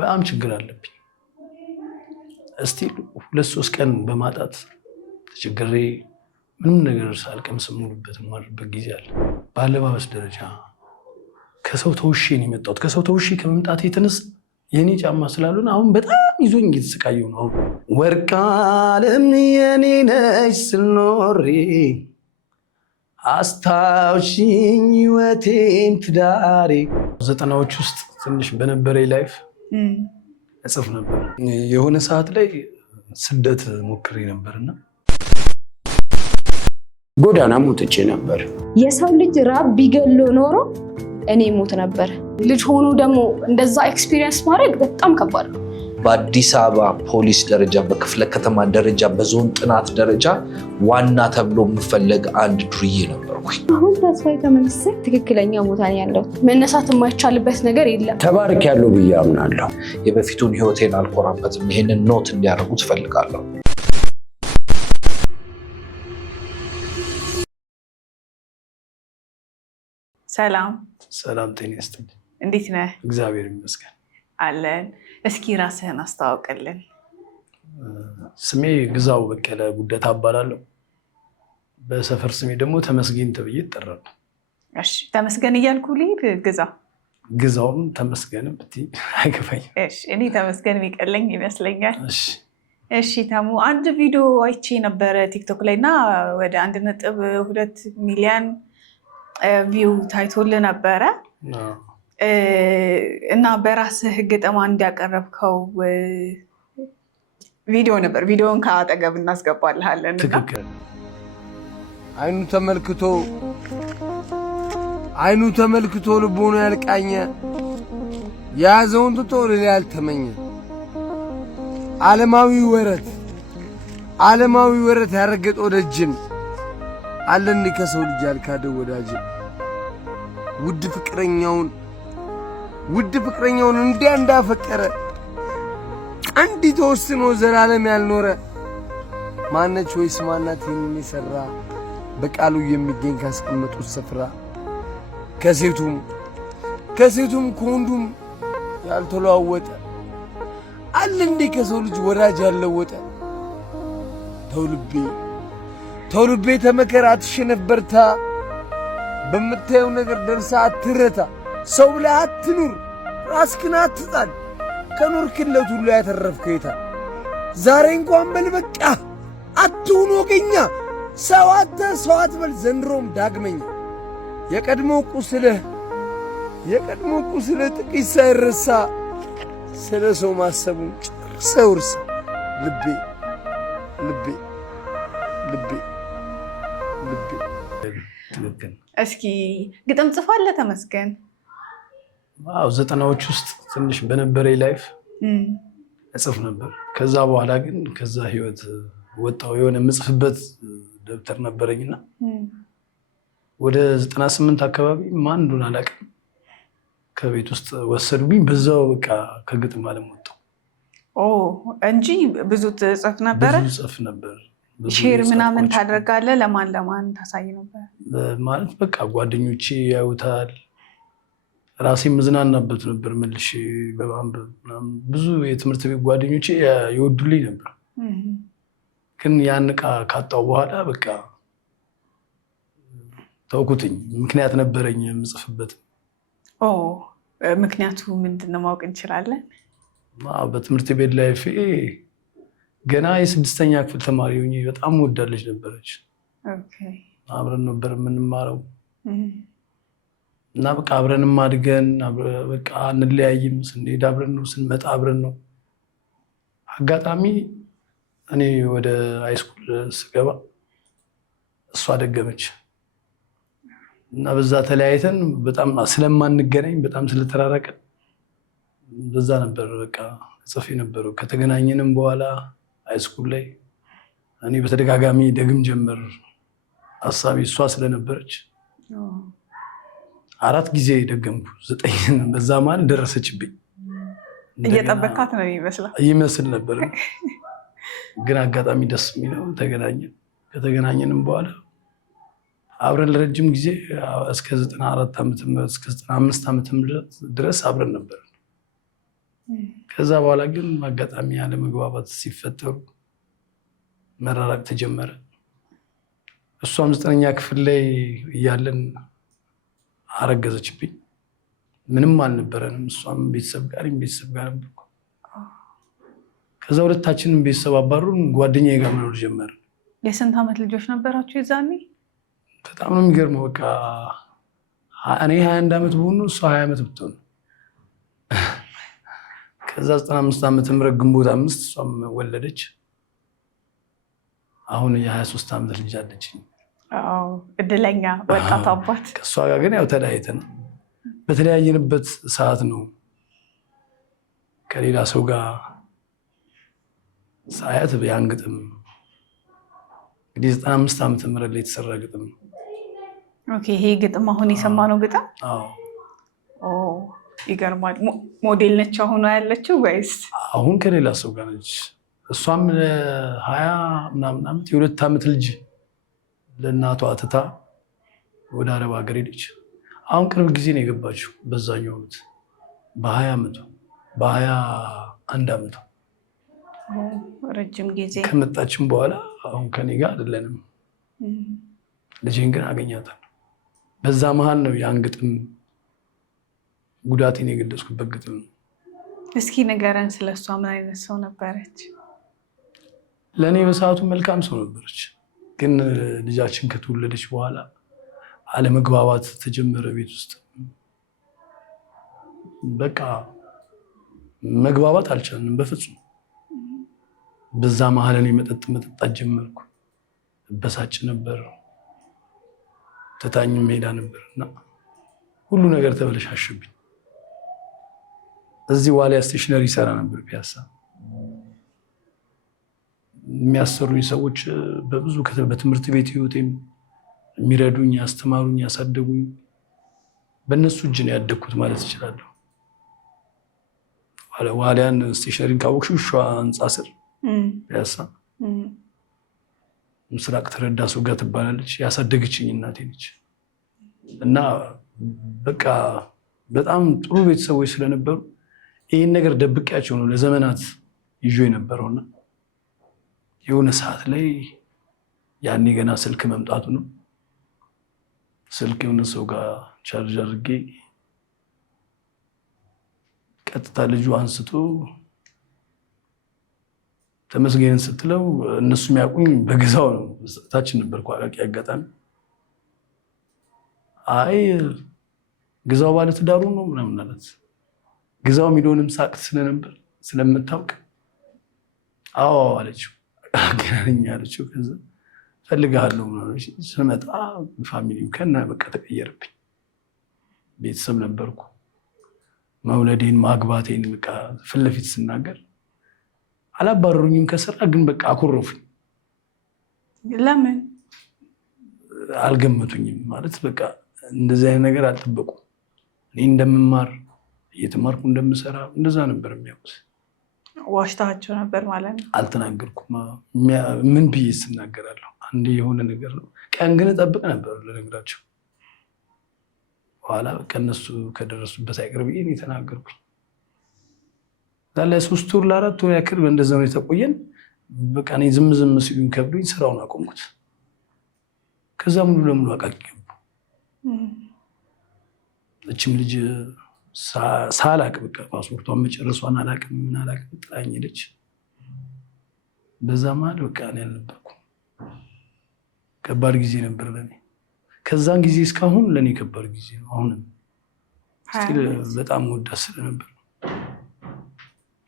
በጣም ችግር አለብኝ። እስቲ 2-3 ቀን በማጣት ተቸግሬ ምንም ነገር ሳልቀምስ ሙሉበት ማድረግበት ጊዜ አለ። በአለባበስ ደረጃ ከሰው ተውሼ ነው የመጣሁት። ከሰው ተውሼ ከመምጣት የተነሳ የኔ ጫማ ስላልሆነ አሁን በጣም ይዞኝ እየተሰቃየሁ ነው። ወርቅ ዓለም የኔ ነች ስልኖሬ አስታውሽኝ ህይወቴን ትዳሬ። 90ዎች ውስጥ ትንሽ በነበረ ላይፍ እጽፍ ነበር። የሆነ ሰዓት ላይ ስደት ሞክሬ ነበርና ጎዳና ሞትቼ ነበር። የሰው ልጅ ራብ ቢገሎ ኖሮ እኔ ሞት ነበር። ልጅ ሆኖ ደግሞ እንደዛ ኤክስፒሪየንስ ማድረግ በጣም ከባድ ነው። በአዲስ አበባ ፖሊስ ደረጃ፣ በክፍለ ከተማ ደረጃ፣ በዞን ጥናት ደረጃ ዋና ተብሎ የምፈለግ አንድ ዱርዬ ነበርኩኝ። አሁን ተስፋ የተመለሰ ትክክለኛ ቦታ ነው ያለው። መነሳት የማይቻልበት ነገር የለም። ተባርክ ያለው ብዬ አምናለሁ። የበፊቱን ህይወቴን አልኮራበትም። ይሄንን ኖት እንዲያደርጉ ትፈልጋለሁ። ሰላም ጤና ይስጥልኝ። እንዴት ነህ? እግዚአብሔር ይመስገን አለን። እስኪ ራስህን አስተዋውቅልን። ስሜ ግዛው በቀለ ጉደታ እባላለሁ። በሰፈር ስሜ ደግሞ ተመስገን ተብዬ እጠራለሁ። እሺ፣ ተመስገን እያልኩ ልሂድ? ግዛውም ተመስገንም ብትይ አይከፋኝም። እሺ፣ እኔ ተመስገን የሚቀለኝ ይመስለኛል። እሺ ተሙ፣ አንድ ቪዲዮ አይቼ ነበረ ቲክቶክ ላይ እና ወደ 1.2 ሚሊዮን ቪው ታይቶልህ ነበረ እና በራስህ ግጥም እንዲያቀረብከው ቪዲዮ ነበር። ቪዲዮውን ከአጠገብ እናስገባልሃለን። ትክክል። አይኑ ተመልክቶ ልቦኑ ያልቃኘ የያዘውን ትቶ ሌላ ያልተመኘ ዓለማዊ ወረት ያረገጠው ደጅን አለኒ ከሰው ልጅ ያልካደው ወዳጅን ውድ ፍቅረኛውን እንዲያ እንዳፈቀረ አንዲት ተወስኖ ዘላለም ያልኖረ ማነች ወይስ ማናት ይህንን የሠራ በቃሉ የሚገኝ ካስቀመጡት ስፍራ ከሴቱም ከወንዱም ያልተለዋወጠ አለ እንዴ ከሰው ልጅ ወዳጅ ያለወጠ። ተው ልቤ ተመከራ፣ አትሸነፍ በርታ፣ በምታየው ነገር ደርሳ አትረታ። ሰው ብለህ አትኑር፣ ራስህን አትጣል፣ ከኖርክለት ሁሉ ያተረፍከው የታ። ዛሬ እንኳን በል በቃ አትሁን ወገኛ፣ ሰው አትበል ዘንድሮም ዳግመኛ። የቀድሞ ቁስልህ ጥቂት ሳይረሳ ስለ ሰው ማሰቡን ጨርሰህ እርሳ። ልቤ እስኪ ግጥም ጽፋለህ ተመስገን? አዎ፣ 90ዎች ውስጥ ትንሽ በነበረ ላይፍ እጽፍ ነበር። ከዛ በኋላ ግን ከዛ ህይወት ወጣው። የሆነ የምጽፍበት ደብተር ነበረኝና ወደ 98 አካባቢ ማን እንደሆነ አላውቅም ከቤት ውስጥ ወሰዱብኝ። በዛው በቃ ከግጥም ዓለም ወጣሁ እንጂ ብዙ ጽፍ ነበር። ሼር ምናምን ታደርጋለህ? ለማን ታሳይ ነበር? ማለት በቃ ጓደኞቼ ያዩታል፣ ራሴ መዝናናበት ነበር። መልሼ በማንበብ ብዙ የትምህርት ቤት ጓደኞቼ ይወዱልኝ ነበር። ግን ያን ዕቃ ካጣው በኋላ በቃ ተውኩትኝ። ምክንያት ነበረኝ የምጽፍበት። ምክንያቱ ምንድን ነው ማወቅ እንችላለን? በትምህርት ቤት ላይፌ ገና የ6ኛ ክፍል ተማሪ ሆኜ በጣም ወዳለች ነበረች። አብረን ነበር የምንማረው እና በቃ አብረንም አድገን በቃ አንለያይም። ስንሄድ አብረን ነው፣ ስንመጣ አብረን ነው። አጋጣሚ እኔ ወደ ሃይስኩል ስገባ እሷ ደገመች እና በዛ ተለያይተን በጣም ስለማንገናኝ በጣም ስለተራራቀን በዛ ነበር በቃ ጽፌ ነበረው። ከተገናኘንም በኋላ ሃይስኩል ላይ እኔ በተደጋጋሚ ደግም ጀመር። ሐሳቤ እሷ ስለነበረች 4 ጊዜ ደገምኩ። 9 በዛ ማን ደረሰችብኝ። እየጠበካት ነው ይመስል ነበር። ግን አጋጣሚ ደስ የሚለው ተገናኘን። ከተገናኘንም በኋላ አብረን ለረጅም ጊዜ እስከ 94 ዓመተ ምህረት እስከ 95 ዓመተ ምህረት ድረስ አብረን ነበር። ከዛ በኋላ ግን አጋጣሚ ያለ መግባባት ሲፈጠሩ መራራቅ ተጀመረ። እሷም 9ኛ ክፍል ላይ እያለን አረገዘችብኝ። ምንም አልነበረንም። እሷም ቤተሰብ ጋር ነበርኩ። ከዛ ሁለታችንም ቤተሰብ አባሩን ጓደኛዬ ጋር መኖር ጀመርን። የስንት ዓመት ልጆች ነበራችሁ የዛኔ? በጣም ነው የሚገርመው። በቃ እኔ 21 ዓመት በሆኑ እሷ 20 ዓመት ብትሆን ከዛ 95 ዓመተ ምህረት ግንቦት 5 እሷም ወለደች። አሁን የ23 ዓመት ልጅ አለችኝ። እድለኛ ወጣት አባት። ከእሷ ጋር ግን ያው ተለያይተን በተለያየንበት ሰዓት ነው ከሌላ ሰው ጋር ሳያት ያን ግጥም እንግዲህ 95 ዓመተ ምህረት ላይ የተሰራ ግጥም ነው። ኦኬ፣ ይሄ ግጥም አሁን የሰማነው ግጥም? ኦ ይገርማል። ሞዴል ነች አሁን ያለችው ወይስ? አሁን ከሌላ ሰው ጋር ነች። እሷም 20 ምናምን ዓመት የ2 ዓመት ልጅ ለእናቷ ትታ ወደ አረብ ሀገር ሄደች። አሁን ቅርብ ጊዜ ነው የገባችው። በዛኛው ዓመት በ20 ዓመቷ በ21 ዓመቷ ረጅም ጊዜ ከመጣችን በኋላ አሁን ከኔ ጋር አይደለንም። ልጄን ግን አገኛታለሁ። በዛ መሀል ነው ያን ግጥም ጉዳቴን የገለጽኩበት ግጥም ነው። እስኪ ንገረን ስለሷ። ምን አይነት ሰው ነበረች? ለእኔ በሰዓቱ መልካም ሰው ነበረች። ግን ልጃችን ከተወለደች በኋላ አለመግባባት ተጀመረ ቤት ውስጥ። በቃ መግባባት አልቻልንም በፍጹም። በዛ መሀል እኔ መጠጣት ጀመርኩ። እበሳጭ ነበር፣ ትታኝም ሄዳ ነበር እና ሁሉ ነገር ተበለሻሸብኝ። እዚህ ዋሊያ ስቴሽነሪ ይሰራ ነበር ፒያሳ። የሚያሰሩኝ ሰዎች በብዙ በትምህርት ቤት ህይወቴም የሚረዱኝ፣ ያስተማሩኝ፣ ያሳደጉኝ በእነሱ እጅ ነው ያደግኩት ማለት እችላለሁ። ዋሊያን ስቴሽነሪን ካወቅሽው ሸዋ ህንፃ ስር ፒያሳ ምስራቅ ተረዳ ሰው ጋር ትባላለች። ያሳደገችኝ እናቴ ነች እና በቃ በጣም ጥሩ ቤተሰቦች ስለነበሩ ይህን ነገር ደብቄያቸው ነው ለዘመናት ይዞ የነበረውና የሆነ ሰዓት ላይ ያኔ ገና ስልክ መምጣቱ ነው። ስልክ የሆነ ሰው ጋር ቻርጅ አድርጌ ቀጥታ ልጁ አንስቶ ተመስገን ስትለው እነሱ የሚያውቁኝ በገዛው ነው። ታችን ነበር ቋቃቂ አጋጣሚ። አይ ግዛው ባለ ትዳሩ ነው ምናምን አላት። ግዛው የሚለውንም ሳቅ ስለነበር ስለምታውቅ አዎ አለችው። አገናኝ አለችው። ከዛ ፈልጋለሁ ምናምን ስመጣ ፋሚሊው ከና በቃ ተቀየረብኝ። ቤተሰብ ነበርኩ። መውለዴን ማግባቴን በቃ ፊት ለፊት ስናገር አላባረሩኝም ከስራ፣ ግን በቃ አኮረፉኝ። ለምን? አልገመቱኝም ማለት በቃ እንደዚህ አይነት ነገር አልጠበቁም። እኔ እንደምማር እየተማርኩ እንደምሰራ እንደዛ ነበር የሚያውቁት። ዋሽታቸው ነበር ማለት ነው። አልተናገርኩም። ምን ብዬ ስናገራለሁ? አንዴ የሆነ ነገር ነው። ቀን ግን እጠብቅ ነበር ለነገራቸው። በኋላ በቃ እነሱ ከደረሱበት አይቀር ብዬ እኔ ተናገርኩኝ። ለ3 ወር ለ4 ወር ያክል በእንደዛ ነው የተቆየን። በቃ እኔ ዝም ሲሉኝ ከብዶኝ ስራውን አቆምኩት። ከዛ ሙሉ ለሙሉ አቃቂ ገቡ። እችም ልጅ ሳላቅ በቃ ፓስፖርቷን መጨረሷን አላቅም ምን አላቅም ጥላኝ ሄደች። በዛ መሀል በቃ እኔ አልነበርኩም። ከባድ ጊዜ ነበር ለኔ። ከዛን ጊዜ እስካሁን ለኔ ከባድ ጊዜ ነው። አሁንም በጣም ወዳት ስለነበር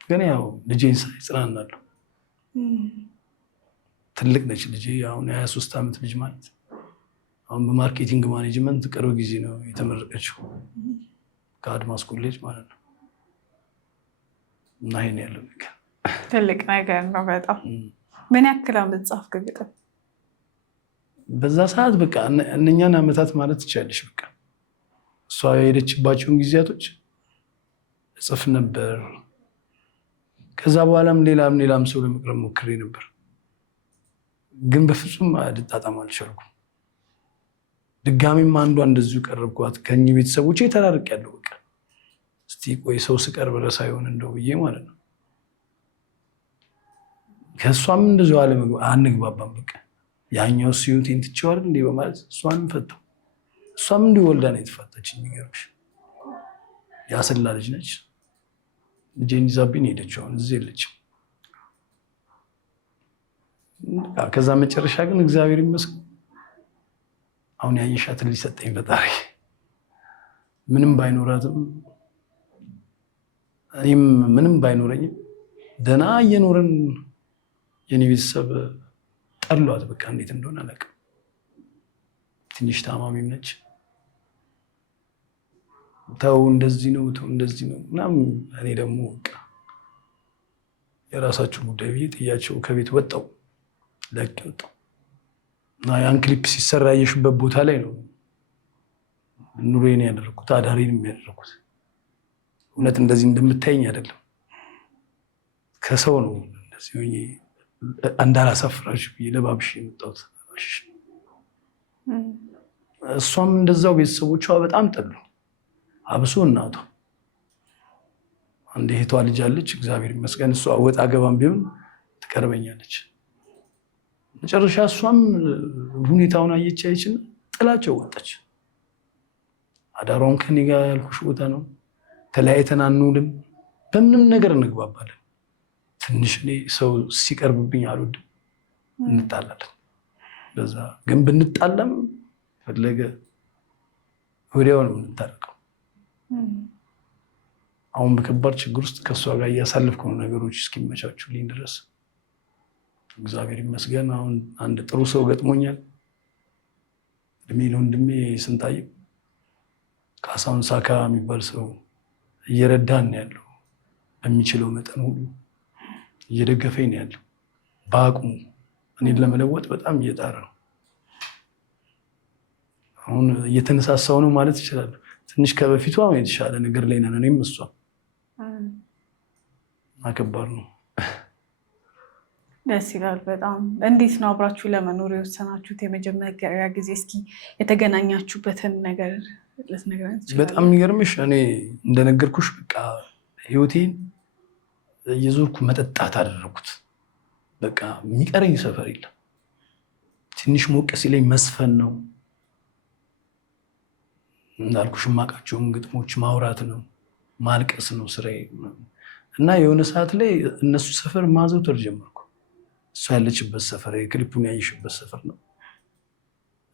ግን ያው ልጄን ሳይ እጽናናለሁ። ትልቅ ነች ልጄ። አሁን የ23 ዓመት ልጅ ማለት አሁን በማርኬቲንግ ማኔጅመንት ቅርብ ጊዜ ነው የተመረቀችው ከአድማስ ኮሌጅ ማለት ነው። እና ይሄን ያለው ነገር ትልቅ ነገር ነው በጣም። ምን ያክል ዓመት ጻፍክ ግጥም? በዛ ሰዓት በቃ እነኛን ዓመታት ማለት ትችላለሽ። በቃ እሷ የሄደችባቸውን ጊዜያቶች እጽፍ ነበር። ከዛ በኋላም ሌላም ሰው ለመቅረብ ሞክሬ ነበር፣ ግን በፍጹም ልጣጣም አልቻልኩም። ድጋሚም አንዷ እንደዚሁ ቀረብኳት። ከእኚህ ቤተሰቦቼ ተራርቅ ያለው በቃ እስቲ ቆይ ሰው ስቀርብ ረሳ ይሆን እንደው ብዬ ማለት ነው። ከእሷም እንደዚሁ አንግባባም። በቃ ያኛው ሲዩቴን ትቼዋል እንዴ በማለት እሷንም ፈታው። እሷም እንዲህ ወልዳ ነው የተፋታች። የሚገርምሽ ያስላ ልጅ ነች። ልጄን ይዛብኝ ሄደች። አሁን እዚህ የለችም። ከዛ መጨረሻ ግን እግዚአብሔር ይመስገን አሁን ያየሻትን ሊሰጠኝ ፈጣሪ ምንም ባይኖራትም እኔም ምንም ባይኖረኝም ደህና እየኖርን የኔ ቤተሰብ ጠሏት። በቃ እንዴት እንደሆነ አላውቅም። ትንሽ ታማሚም ነች። ተው እንደዚህ ነው ተው እንደዚህ ነው ምናምን። እኔ ደግሞ በቃ የራሳችሁ ጉዳይ ብዬ ጥያቸው ከቤት ወጣው ለቅ ወጣው እና ያን ክሊፕ ሲሰራ ያየሽበት ቦታ ላይ ነው ኑሮዬን ያደረኩት፣ አዳሬንም ያደረኩት። እውነት እንደዚህ እንደምታየኝ አይደለም፣ ከሰው ነው እንደዚህ ሆኜ እንዳላሳፍራችሁ ብዬ ለባብሽ የመጣሁት። እሷም እንደዛው ቤተሰቦቿ በጣም ጠሉ፣ አብሶ እናቷ። አንድ እህቷ ልጅ አለች፣ እግዚአብሔር ይመስገን እሷ ወጣ ገባም ቢሆን ትቀርበኛለች። መጨረሻ እሷም ሁኔታውን አየች አይችና ጥላቸው ወጣች። አዳሯን ከኔ ጋር ያልኩሽ ቦታ ነው፣ ተለያይተን አንውልም፣ በምንም ነገር እንግባባለን። ትንሽ እኔ ሰው ሲቀርብብኝ አልወድም፣ እንጣላለን። በዛ ግን ብንጣላም ፈለገ ወዲያው ነው የምንታረቀው። አሁን በከባድ ችግር ውስጥ ከእሷ ጋር እያሳለፍኩ ነው ነገሮች እስኪመቻቹልኝ ድረስ። እግዚአብሔር ይመስገን አሁን አንድ ጥሩ ሰው ገጥሞኛል። እድሜ ለወንድሜ ስንታየው ካሳሁን ሳካ የሚባል ሰው እየረዳን ነው ያለው። በሚችለው መጠን ሁሉ እየደገፈኝ ነው ያለው። በአቅሙ እኔን ለመለወጥ በጣም እየጣረ ነው። አሁን እየተነሳሳው ነው ማለት ይችላል። ትንሽ ከበፊቱ አሁን የተሻለ ነገር ላይ ነን እኔም እሷ። አከባድ ነው። ደስ ይላል በጣም። እንዴት ነው አብራችሁ ለመኖር የወሰናችሁት? የመጀመሪያ ጊዜ እስኪ የተገናኛችሁበትን ነገር ልትነግረን ትችላለህ? በጣም የሚገርምሽ እኔ እንደነገርኩሽ በቃ ህይወቴን እየዞርኩ መጠጣት አደረኩት። በቃ የሚቀረኝ ሰፈር የለም። ትንሽ ሞቅ ሲለኝ መስፈን ነው እንዳልኩሽ፣ የማውቃቸውን ግጥሞች ማውራት ነው፣ ማልቀስ ነው ስራዬ። እና የሆነ ሰዓት ላይ እነሱ ሰፈር ማዘውተር ጀመርኩ። እሷ ያለችበት ሰፈር ክሊፑን ያየሽበት ሰፈር ነው።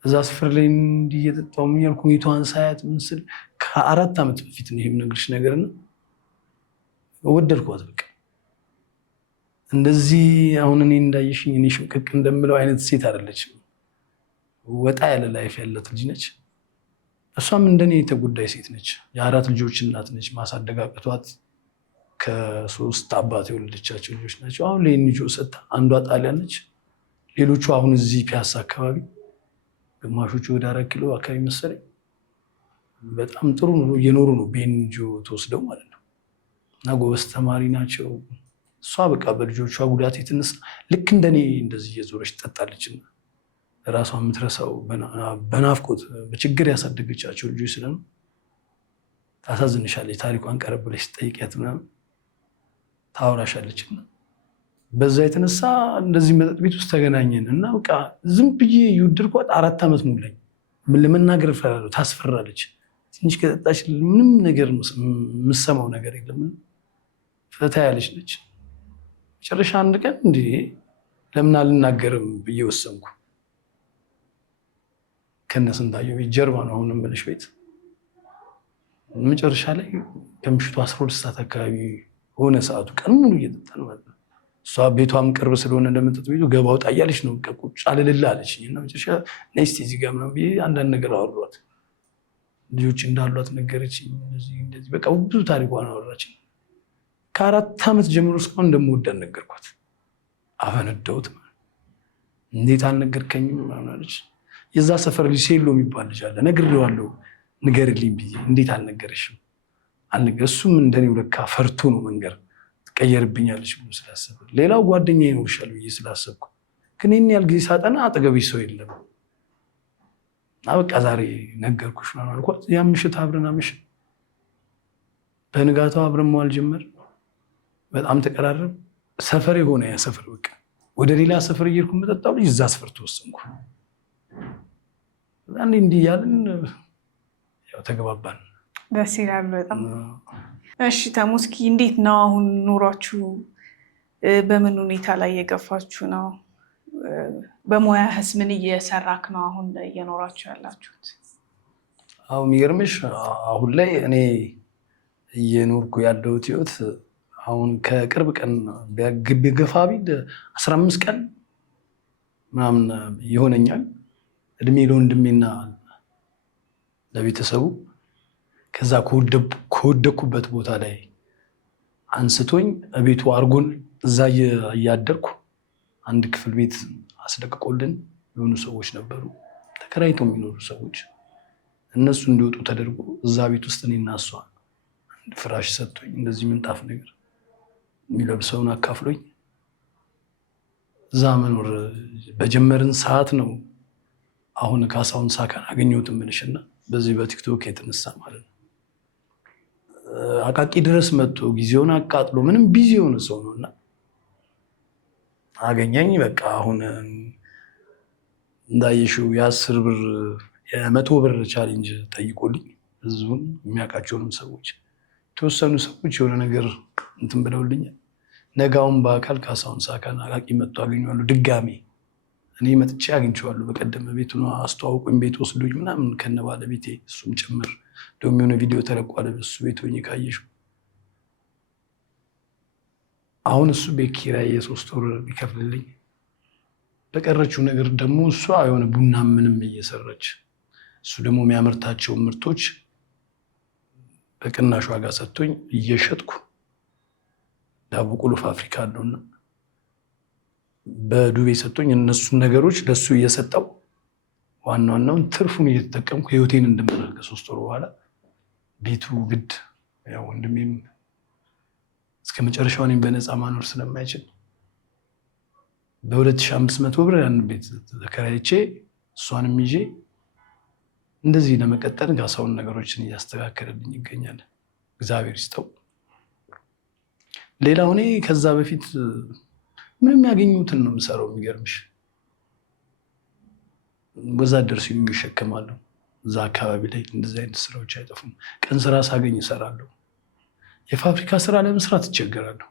እዛ ሰፈር ላይ እንዲህ እየጠጣሁ ምን ያልኩ ሁኔታዋን ሳያት ምን ስል ከ4 ዓመት በፊት ነው ይሄም ነገርሽ ነገር ነው። ወደድኳት በቃ። እንደዚህ አሁን እኔ እንዳየሽኝ እኔ ሽምቅቅ እንደምለው አይነት ሴት አይደለችም። ወጣ ያለ ላይፍ ያላት ልጅ ነች። እሷም እንደኔ የተጎዳይ ሴት ነች። የ4 ልጆች እናት ነች። ማሳደግ አቅቷት ከ3 አባት የወለደቻቸው ልጆች ናቸው። አሁን ለእንጆ ሰጣ። አንዷ ጣሊያን ነች፣ ሌሎቹ አሁን እዚህ ፒያሳ አካባቢ፣ ግማሾቹ ወደ 4 ኪሎ አካባቢ መሰለኝ። በጣም ጥሩ ኑሮ እየኖሩ ነው በእንጆ ተወስደው ማለት ነው። እና ጎበዝ ተማሪ ናቸው። እሷ በቃ በልጆቿ ጉዳት የተነሳ ልክ እንደኔ እንደዚህ እየዞረች ትጠጣለችና ራሷ የምትረሳው በናፍቆት በችግር ያሳደገቻቸው ልጆች ስለሆኑ ታሳዝንሻለች። ታሪኳን ቀረብ ብለሽ ትጠይቂያት ምናምን ታወራሻለች። እና በዛ የተነሳ እንደዚህ መጠጥ ቤት ውስጥ ተገናኘን እና በቃ ዝም ብዬ ይወድርኳት 4 ዓመት ሙላኝ። ለመናገር እፈራለሁ፣ ታስፈራለች። ትንሽ ከጠጣች ምንም ነገር የምሰማው ነገር የለም። ፈታ ያለች ነች። መጨረሻ አንድ ቀን እንዲህ ለምን አልናገርም ብዬ ወሰንኩ። ከነስንታየው ቤት ጀርባ ነው አሁን የምልሽ ቤት። መጨረሻ ላይ ከምሽቱ 12 ሰዓት አካባቢ ሆነ ሰዓቱ። ቀን ሙሉ እየጠጣን ማለት ነው። እሷ ቤቷም ቅርብ ስለሆነ እንደመጠጥ ቤቱ ገባ ወጣ እያለች ነው። ቁጭ አልልልህ አለችኝ እና መጨረሻ ነይ እስኪ እዚህ ጋር ምናምን ብዬ አንዳንድ ነገር አወሯት። ልጆች እንዳሏት ነገረችኝ። እንደዚህ በቃ ብዙ ታሪኳን አወራችኝ። ከ4 ዓመት ጀምሮ እስካሁን እንደምወዳት ነገርኳት። አፈነዳሁት። እንዴት አልነገርከኝም ምናምን አለች። የዛ ሰፈር ልጅ ሴሎ የሚባል ልጅ አለ፣ ነግሬዋለሁ ንገርልኝ ብዬ። እንዴት አልነገረሽም? እሱም እንደኔው ለካ ፈርቶ ነው መንገር ትቀየርብኛለች ብሎ ስላሰበ፣ ሌላው ጓደኛ ይኖርሻል ብዬ ስላሰብኩ፣ ግን ይህን ያህል ጊዜ ሳጠና አጠገቤ ሰው የለም። በቃ ዛሬ ነገርኩሽ ምናምን አልኳት። ያ ምሽት አብረን አመሸን። በንጋታው አብረን መዋል ጀመር። በጣም ተቀራረብ። ሰፈር የሆነ ያ ሰፈር በቃ ወደ ሌላ ሰፈር እየሄድኩ መጠጣው ልጅ እዛ ሰፈር ተወሰንኩ። እንዲህ እያልን ያው ተገባባን። ደስ ይላል በጣም። እሺ ተሙ፣ እስኪ እንዴት ነው አሁን ኑሯችሁ? በምን ሁኔታ ላይ የገፋችሁ ነው? በሙያህስ ምን እየሰራክ ነው አሁን እየኖራችሁ ያላችሁት? አሁን የሚገርምሽ አሁን ላይ እኔ እየኖርኩ ያለሁት ህይወት አሁን ከቅርብ ቀን ገፋ ቢል 15 ቀን ምናምን ይሆነኛል። እድሜ ለወንድሜና ለቤተሰቡ ከዛ ከወደኩበት ቦታ ላይ አንስቶኝ ቤቱ አርጎን እዛ እያደርኩ አንድ ክፍል ቤት አስለቅቆልን የሆኑ ሰዎች ነበሩ፣ ተከራይተው የሚኖሩ ሰዎች። እነሱ እንዲወጡ ተደርጎ እዛ ቤት ውስጥ እኔና እሷ አንድ ፍራሽ ሰጥቶኝ እንደዚህ ምንጣፍ ነገር የሚለብሰውን አካፍሎኝ እዛ መኖር በጀመርን ሰዓት ነው አሁን ካሳሁን ሳካን አገኘሁት እምልሽና በዚህ በቲክቶክ የተነሳ ማለት ነው። አቃቂ ድረስ መጥቶ ጊዜውን አቃጥሎ ምንም ቢዚ የሆነ ሰው ነውና አገኘኝ። በቃ አሁን እንዳየሽው የ10 ብር የ100 ብር ቻሌንጅ ጠይቆልኝ ህዝቡን የሚያውቃቸውንም ሰዎች የተወሰኑ ሰዎች የሆነ ነገር እንትን ብለውልኛል። ነጋውን በአካል ካሳሁን ሳካን አቃቂ መጥቶ አገኘዋለሁ ድጋሜ። እኔ መጥቼ አግኝቼዋለሁ። በቀደም ቤቱን አስተዋውቆኝ ቤት ወስዶኝ ምናምን ከነ ባለቤቴ እሱም ጭምር ደግሞ የሆነ ቪዲዮ ተለቋል። እሱ ቤት ሆኜ ካየሽው አሁን እሱ ቤት ኪራይ የ3 ወር ቢከፍልልኝ በቀረችው ነገር ደግሞ እሷ የሆነ ቡና ምንም እየሰራች እሱ ደግሞ የሚያመርታቸው ምርቶች በቅናሽ ዋጋ ሰጥቶኝ እየሸጥኩ ዳቦ ቁሉ ፋብሪካ አለውና በዱቤ ሰጥቶኝ እነሱን ነገሮች ለሱ እየሰጠው ዋናውን ትርፉን እየተጠቀምኩ ህይወቴን እንድመራ ከ3 ወር በኋላ ቤቱ ግድ ያው ወንድሜም እስከ መጨረሻው እኔም በነፃ ማኖር ስለማይችል በ2500 ብር ያን ቤት ተከራይቼ እሷንም ይዤ እንደዚህ ለመቀጠል ካሳሁን ነገሮችን እያስተካከለልኝ ይገኛል። እግዚአብሔር ይስጠው። ሌላው እኔ ከዛ በፊት ምንም ያገኙትን ነው የምሰራው። የሚገርምሽ ወዛደር ሲሉ ይሸከማለሁ። እዛ አካባቢ ላይ እንደዚህ አይነት ስራዎች አይጠፉም። ቀን ስራ ሳገኝ እሰራለሁ። የፋብሪካ ስራ ለመስራት እቸገራለሁ።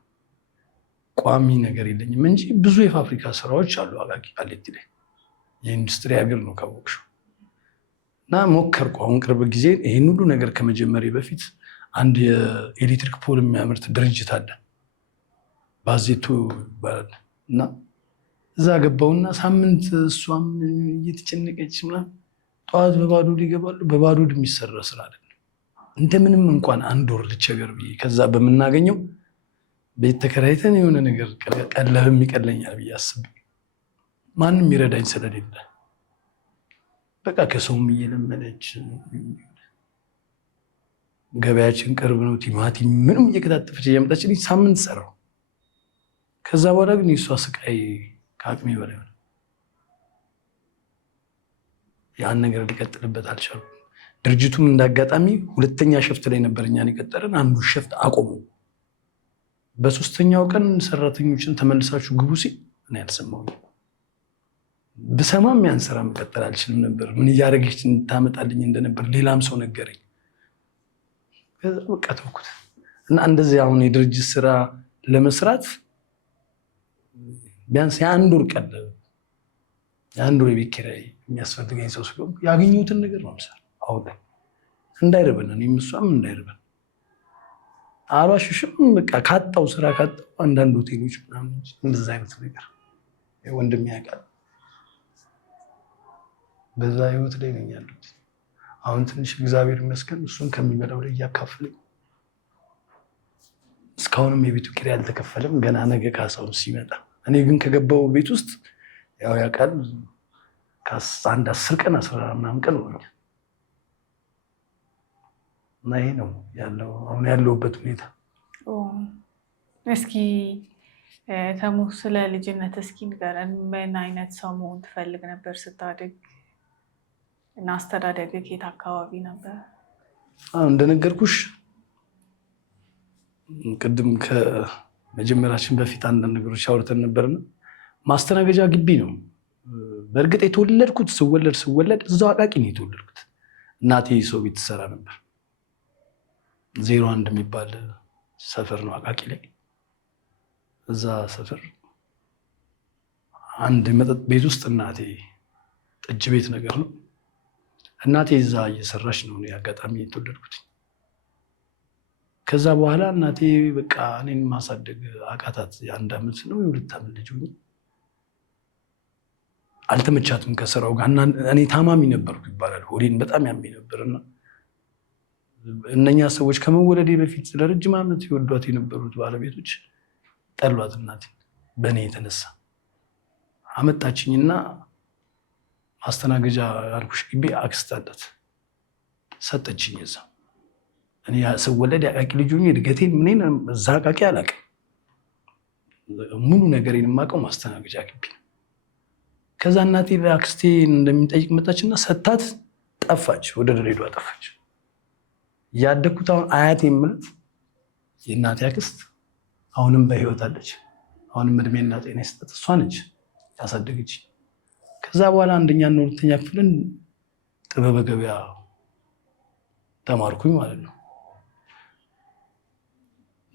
ቋሚ ነገር የለኝም እንጂ ብዙ የፋብሪካ ስራዎች አሉ። አቃቂ ቃሊቲ ላይ የኢንዱስትሪ ሀገር ነው ካወቅሽው። እና ሞከርኩ። አሁን ቅርብ ጊዜ ይህን ሁሉ ነገር ከመጀመሪያ በፊት አንድ የኤሌክትሪክ ፖል የሚያመርት ድርጅት አለ፣ ባዜቶ ይባላል። እና እዛ ገባውና ሳምንት እሷም እየተጨነቀች ምናምን ጠዋት በባዶ ይገባሉ። በባዶ የሚሰራ ስራ አይደለም። እንደምንም እንኳን 1 ወር ልቸገር ብዬ ከዛ በምናገኘው ቤት ተከራይተን የሆነ ነገር ቀለብም ይቀለኛል ብዬ አስቤ ማንም ይረዳኝ ስለሌለ በቃ ከሰውም እየለመነች ገበያችን ቅርብ ነው። ቲማቲም ምንም እየከታተፈች እያመጣችልኝ ሳምንት ሰራው። ከዛ በኋላ ግን የእሷ ስቃይ ከአቅሜ በላይ ሆነ። ያን ነገር ሊቀጥልበት አልቻልኩም። ድርጅቱም እንዳጋጣሚ 2ኛ ሸፍት ላይ ነበር እኛን የቀጠረን። አንዱ ሸፍት አቆሙ። በ3ኛው ቀን ሰራተኞችን ተመልሳችሁ ግቡ ሲል እኔ አልሰማሁኝም። ብሰማም ያን ስራ መቀጠል አልችልም ነበር። ምን እያደረገች እንታመጣልኝ እንደነበር ሌላም ሰው ነገረኝ። ከዛ በቃ ተውኩት እና እንደዚህ አሁን የድርጅት ስራ ለመስራት ቢያንስ የ1 ወር ቀለብ የ1 ወር የቤት ኪራይ የሚያስፈልገኝ ሰው ስለሆንኩ ያገኘሁትን ነገር ነው የምሰራው። አሁን ላይ እንዳይርበን እኔም እሷም እንዳይርበን አልዋሽሽም። በቃ ካጣው ስራ ካጣው አንዳንድ ሆቴሎች ምናምን እንደዛ አይነት ነገር ወንድም ያውቃል። በዛ ህይወት ላይ ነኝ ያሉት። አሁን ትንሽ እግዚአብሔር ይመስገን እሱን ከሚበላው ላይ እያካፈለኝ፣ እስካሁንም የቤቱ ኪራይ አልተከፈለም። ገና ነገ ካሳሁን ሲመጣ እኔ ግን ከገባው ቤት ውስጥ ያው ያውቃል ከአንድ 10 ቀን 10 ምናምን ቀን ሆኖኛል። እና ይሄ ነው ያለው አሁን ያለሁበት ሁኔታ። እስኪ ተሙ ስለ ልጅነት እስኪ ንገረን። ምን አይነት ሰው መሆን ትፈልግ ነበር ስታድግ? እና አስተዳደግ የት አካባቢ ነበር? እንደነገርኩሽ ቅድም ከመጀመራችን በፊት አንዳንድ ነገሮች አውርተን ነበርና ማስተናገጃ ግቢ ነው። በእርግጥ የተወለድኩት ስወለድ እዛው አቃቂ ነው የተወለድኩት። እናቴ ሰው ቤት ትሰራ ነበር። 01 የሚባል ሰፈር ነው አቃቂ ላይ። እዛ ሰፈር አንድ መጠጥ ቤት ውስጥ እናቴ ጠጅ ቤት ነገር ነው። እናቴ እዛ እየሰራች ነው አጋጣሚ የተወለድኩት። ከዛ በኋላ እናቴ በቃ እኔን ማሳደግ አቃታት። የ1 ዓመት ነው የ2 ዓመት ልጅ ሆኜ አልተመቻትም ከስራው ጋር። እኔ ታማሚ ነበርኩ ይባላል። ሆዴን በጣም ያመኝ ነበርና እነኛ ሰዎች ከመወለዴ በፊት ለረጅም ዓመት ይወዷት የነበሩት ባለቤቶች ጠሏት እናቴ በእኔ የተነሳ። አመጣችኝና ማስተናገጃ ያልኩሽ ግቢ አክስት አላት ሰጠችኝ። እዛ እኔ ስወለድ የአቃቂ ልጅ ሆኜ እድገቴን ምኔን እዛ አቃቂ አላውቅም። ሙሉ ነገሬን የማውቀው ማስተናገጃ ግቢ ነው። ከዛ እናቴ አክስቴ እንደሚጠይቅ መጣችና ሰታት ጠፋች፣ ወደ ድሬዳዋ ጠፋች። ያደግኩት አሁን አያቴ የምለት የእናቴ አክስት አሁንም በህይወት አለች። አሁንም እድሜና ጤና ይስጣት፣ እሷ ነች ያሳደገች። ከዛ በኋላ 1ኛ እና 2ኛ ክፍልን ጥበበ ገበያ ተማርኩኝ ማለት ነው።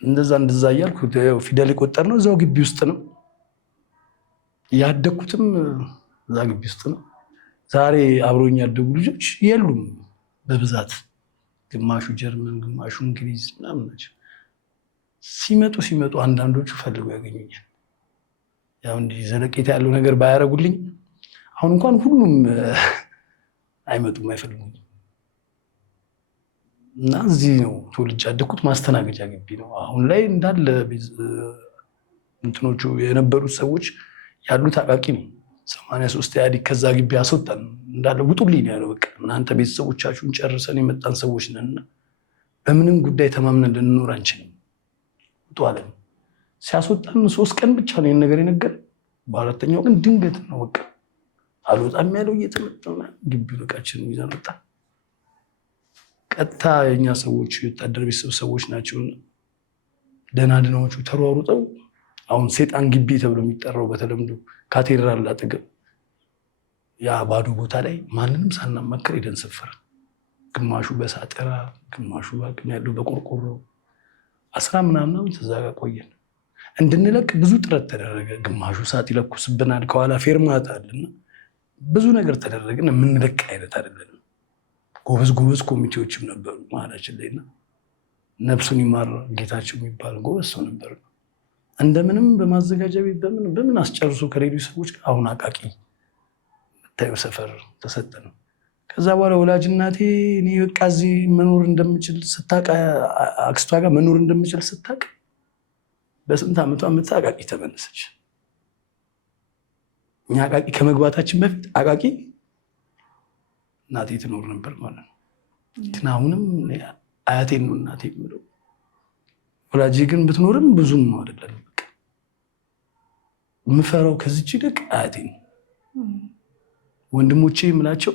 እንደዛ እያልኩ ፊደል የቆጠርነው እዛው ግቢ ውስጥ ነው። ያደግኩትም እዛ ግቢ ውስጥ ነው። ዛሬ አብሮኝ ያደጉ ልጆች የሉም በብዛት። ግማሹ ጀርመን፣ ግማሹ እንግሊዝ ምናምን ናቸው። ሲመጡ አንዳንዶቹ ፈልገው ያገኙኛል። ያው እንዲህ ዘለቄታ ያለው ነገር ባያረጉልኝ አሁን እንኳን ሁሉም አይመጡም፣ አይፈልጉም። እና እዚህ ነው ተወልጄ ያደግኩት፣ ማስተናገጃ ግቢ ነው። አሁን ላይ እንዳለ እንትኖቹ የነበሩት ሰዎች ያሉት አቃቂ ነው። 83 ኢህአዴግ ከዛ ግቢ አስወጣን እንዳለ ውጡልኝ ያለው። በቃ እናንተ ቤተሰቦቻችሁን ጨርሰን የመጣን ሰዎች ነንና በምንም ጉዳይ ተማምነን ልንኖር አንችልም፣ ውጡ አለን። ሲያስወጣን 3 ቀን ብቻ ነው ነገር የነገረን። በ4ኛው ቀን ድንገት ነው በቃ አልወጣም ያለው። እየተመጣና ግቢው ዕቃችንን ይዘን ወጣ። ቀጥታ የኛ ሰዎች የወታደር ቤተሰብ ሰዎች ናቸውና ደናድናዎቹ ተሯሩጠው አሁን ሴጣን ግቢ ተብሎ የሚጠራው በተለምዶ ካቴድራል አጠገብ ያ ባዶ ቦታ ላይ ማንንም ሳናማክር ሄደን ሰፈርን። ግማሹ በሳጠራ ግማሹ አቅም ያለው በቆርቆሮ 10 ምናምን ተዛጋ ቆየን። እንድንለቅ ብዙ ጥረት ተደረገ። ግማሹ ሰዓት ይለኩስብናል፣ ከኋላ ፌርማታ አለና ብዙ ነገር ተደረገን። የምንለቅ አይነት አይደለም። ጎበዝ ኮሚቴዎችም ነበሩ መሀላችን ላይና ነፍሱን ይማር ጌታቸው የሚባል ጎበዝ ሰው ነበር። እንደምንም በማዘጋጃ ቤት በምን አስጨርሶ ከሌሎች ሰዎች ጋር አሁን አቃቂ ታዩ ሰፈር ተሰጠ ነው። ከዛ በኋላ ወላጅ እናቴ እኔ በቃ እዚህ መኖር እንደምችል ስታውቅ፣ አክስቷ ጋር መኖር እንደምችል ስታውቅ በስንት ዓመቷ አቃቂ ተመለሰች። እኛ አቃቂ ከመግባታችን በፊት አቃቂ እናቴ ትኖር ነበር ማለት ነው። ግን አሁንም አያቴን ነው እናቴ የምለው። ወላጄ ግን ብትኖርም ብዙም ነው አይደለም። በቃ የምፈራው ከዚች ይልቅ አያቴ ነው። ወንድሞቼ የምላቸው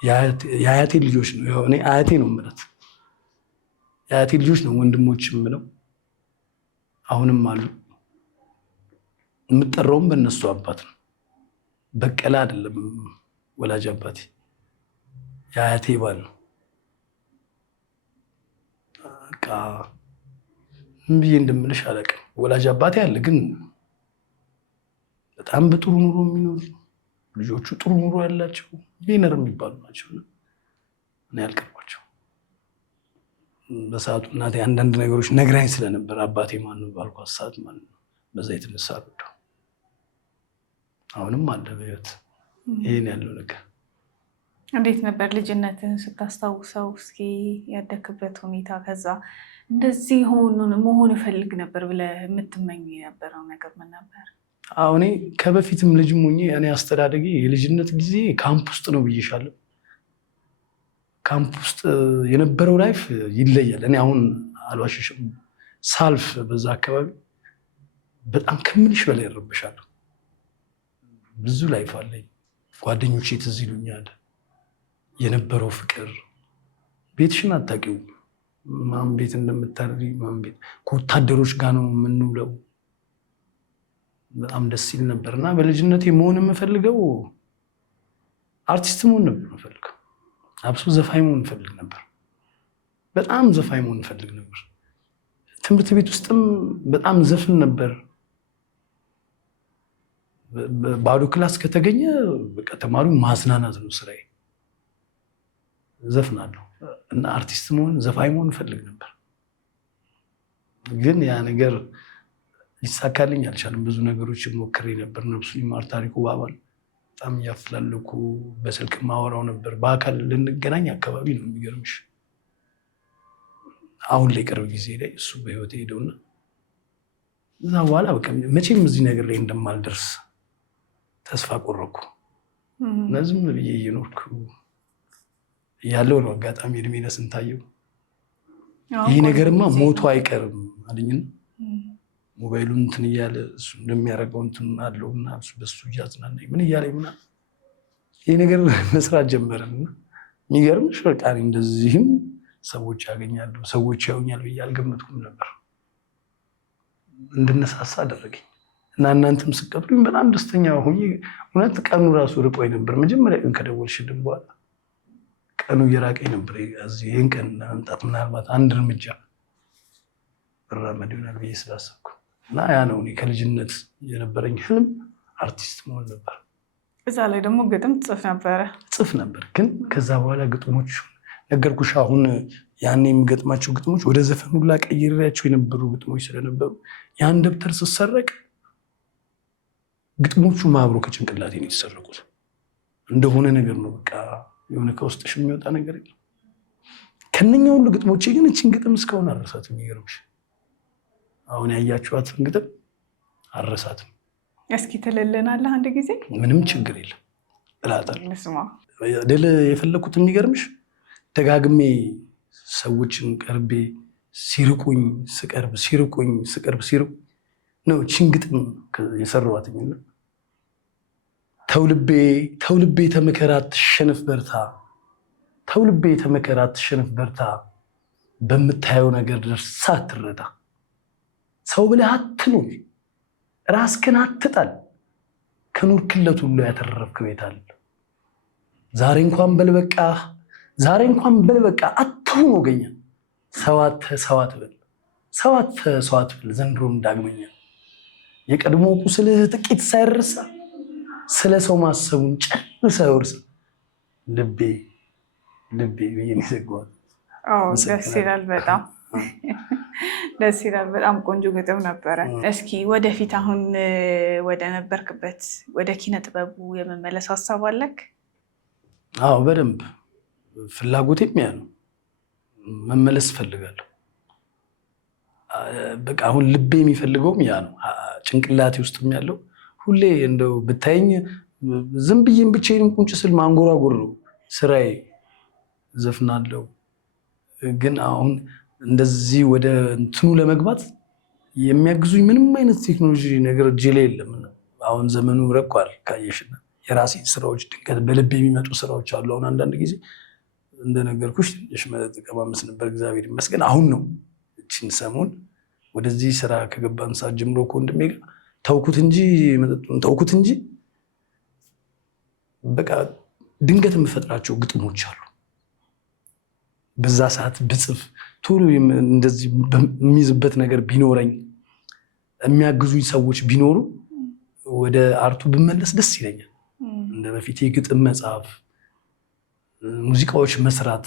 የአያቴ ልጆች ነው። እኔ አያቴ ነው የምላት፣ የአያቴ ልጆች ነው ወንድሞች የምለው። አሁንም አሉ። የምጠራውም በእነሱ አባት ነው። በቀላ አይደለም ወላጅ አባቴ፣ የአያቴ ባል ነው። በቃ ምን ብዬ እንደምልሽ አላውቅም። ወላጅ አባቴ አለ፣ ግን በጣም በጥሩ ኑሮ የሚኖር ልጆቹ ጥሩ ኑሮ ያላቸው ቢነር የሚባሉ ናቸው። እኔ ያልቀርባቸው በሰዓቱ እናቴ አንዳንድ ነገሮች ነግራኝ ስለነበር አባቴ ማን ነው ባልኳት ሰዓት ማለት ነው። በዛ የተነሳ አልወደው። አሁንም አለ በህይወት ይሄን ያለው ነገር። እንዴት ነበር ልጅነትን ስታስታውሰው? እስኪ ያደክበት ሁኔታ፣ ከዛ እንደዚህ መሆን እፈልግ ነበር ብለህ የምትመኝ የነበረው ነገር ምን ነበር? እኔ ከበፊትም ልጅም ሆኜ እኔ አስተዳደጌ የልጅነት ጊዜ ካምፕ ውስጥ ነው ብዬሻለሁ። ካምፕ ውስጥ የነበረው ላይፍ ይለያል። እኔ አሁን አልዋሽሽም፣ ሳልፍ በዛ አካባቢ በጣም ከምልሽ በላይ እረብሻለሁ። ብዙ ላይፍ አለኝ። ጓደኞቼ ትዝ ይሉኛል። የነበረው ፍቅር ቤትሽን አታውቂውም። ማን ቤት እንደምታድሪ ማን ቤት ከወታደሮች ጋር ነው የምንውለው። በጣም ደስ ይል ነበርና በልጅነቴ መሆን የምፈልገው አርቲስት መሆን ነበር የምፈልገው። አብሶ ዘፋኝ መሆን እፈልግ ነበር። በጣም ዘፋኝ መሆን እፈልግ ነበር። ትምህርት ቤት ውስጥም በጣም ዘፍን ነበር። ባዶ ክላስ ከተገኘ በቃ ተማሪውን ማዝናናት ነው ስራዬ። ዘፍናለሁ እና አርቲስት መሆን ዘፋኝ መሆን እፈልግ ነበር። ግን ያ ነገር ሊሳካልኝ አልቻለም። ብዙ ነገሮች ሞክሬ ነበር። ነፍሱን ይማር ታሪኩ ባባን በጣም እያፈላለኩ በስልክ ማወራው ነበር። በአካል ልንገናኝ አካባቢ ነው የሚገርምሽ። አሁን ላይ ቅርብ ጊዜ ላይ እሱ በህይወት ሄደውና እዛ በኋላ በቃ መቼም እዚህ ነገር ላይ እንደማልደርስ ተስፋ ቆረኩ እና ዝም ብዬ እየኖርኩ ያለው ነው። አጋጣሚ እድሜ ለስንታየው ይህ ነገርማ ሞቶ አይቀርም አለኝና ሞባይሉን እንትን እያለ እሱ እንደሚያደርገው እንትን አለውና በሱ እያዝናናኝ ምን እያለኝ ምናምን ይህ ነገር መስራት ጀመረና የሚገርምሽ በቃ እንደዚህም ሰዎች ያገኛሉ ሰዎች ያዩኛል ብዬ አልገመትኩም ነበር። እንድነሳሳ አደረገኝ እና እናንተም ስቀጥሉኝ በጣም ደስተኛ ሆኜ እውነት ቀኑ ራሱ ርቆኝ ነበር። መጀመሪያ ቀን ከደወልሽልኝ በኋላ ቀኑ እየራቀኝ ነበር። ይህን ቀን ለመምጣት ምናልባት አንድ እርምጃ ብራመድ ይሆናል ብዬ ስላሰብኩ እና ያ ነው እኔ ከልጅነት የነበረኝ ህልም አርቲስት መሆን ነበር። እዛ ላይ ደግሞ ግጥም ጽፍ ነበር። ግን ከዛ በኋላ ግጥሞች ነገርኩሽ። አሁን ያኔ የሚገጥማቸው ግጥሞች ወደ ዘፈን ሁላ ቀይሬያቸው የነበሩ ግጥሞች ስለነበሩ ያን ደብተር ስሰረቅ ግጥሞቹ ማብሮ ከጭንቅላቴ ነው የተሰረቁት። እንደሆነ ነገር ነው በቃ የሆነ ከውስጥሽ የሚወጣ ነገር የለም። ከነኛ ሁሉ ግጥሞቼ ግን እችን ግጥም እስካሁን አረሳትም። የሚገርምሽ አሁን ያያችኋትን ግጥም አረሳትም። እስኪ ትልልናለህ አንድ ጊዜ? ምንም ችግር የለም እላታለሁ። ድል የፈለኩት የሚገርምሽ ደጋግሜ ሰዎችን ቀርቤ ሲርቁኝ ስቀርብ ሲርቁኝ ስቀርብ ሲርቁ ነው እችን ግጥም የሰራኋትኝና ተውልቤ ተመከራ አትሸነፍ በርታ፣ ተውልቤ ተመከራ አትሸነፍ በርታ፣ በምታየው ነገር ደርሳ አትረዳ፣ ሰው ብለህ አትኑር ራስህን አትጣል፣ ከኖርክለት ሁሉ ያተረፍክ ቤት አለ። ዛሬ እንኳን በልበቃ አትሁን ወገኛ፣ ሰው አትበል ዘንድሮም ዳግመኛ፣ የቀድሞ ቁስልህ ጥቂት ሳይረሳ፣ ስለ ሰው ማሰቡን ጨርሰህ እርሳ፣ ልቤ ብዬ ነው የዘጋሁት። ደስ ይላል በጣም ደስ ይላል። በጣም ቆንጆ ግጥም ነበረ። እስኪ ወደፊት አሁን ወደ ነበርክበት ወደ ኪነ ጥበቡ የመመለስ ሀሳብ አለክ? አዎ በደንብ ፍላጎቴም ያ ነው። መመለስ እፈልጋለሁ። በቃ አሁን ልቤ የሚፈልገውም ያ ነው። ጭንቅላቴ ውስጥም ያለው ሁሌ እንደው ብታየኝ ዝም ብዬም ብቻዬን ቁንጭ ስል ማንጎራጎር ነው ስራዬ። ዘፍናለሁ ግን አሁን እንደዚህ ወደ እንትኑ ለመግባት የሚያግዙኝ ምንም አይነት ቴክኖሎጂ ነገር እጄ ላይ የለም። አሁን ዘመኑ ረቋል ካየሽና የራሴ ስራዎች ድንገት በልብ የሚመጡ ስራዎች አሉ። አሁን አንዳንድ ጊዜ እንደነገርኩሽ ትንሽ መጠቀማመስ ነበር። እግዚአብሔር ይመስገን አሁን ነው እቺን ሰሞን ወደዚህ ስራ ከገባን ሰዓት ጀምሮ ከወንድሜ ጋር ተውኩት እንጂ በቃ ድንገት የምፈጥራቸው ግጥሞች አሉ። በዛ ሰዓት ብጽፍ ቶሎ እንደዚህ የሚይዝበት ነገር ቢኖረኝ የሚያግዙኝ ሰዎች ቢኖሩ ወደ አርቱ ብመለስ ደስ ይለኛል። እንደ በፊት የግጥም መጽሐፍ፣ ሙዚቃዎች መስራት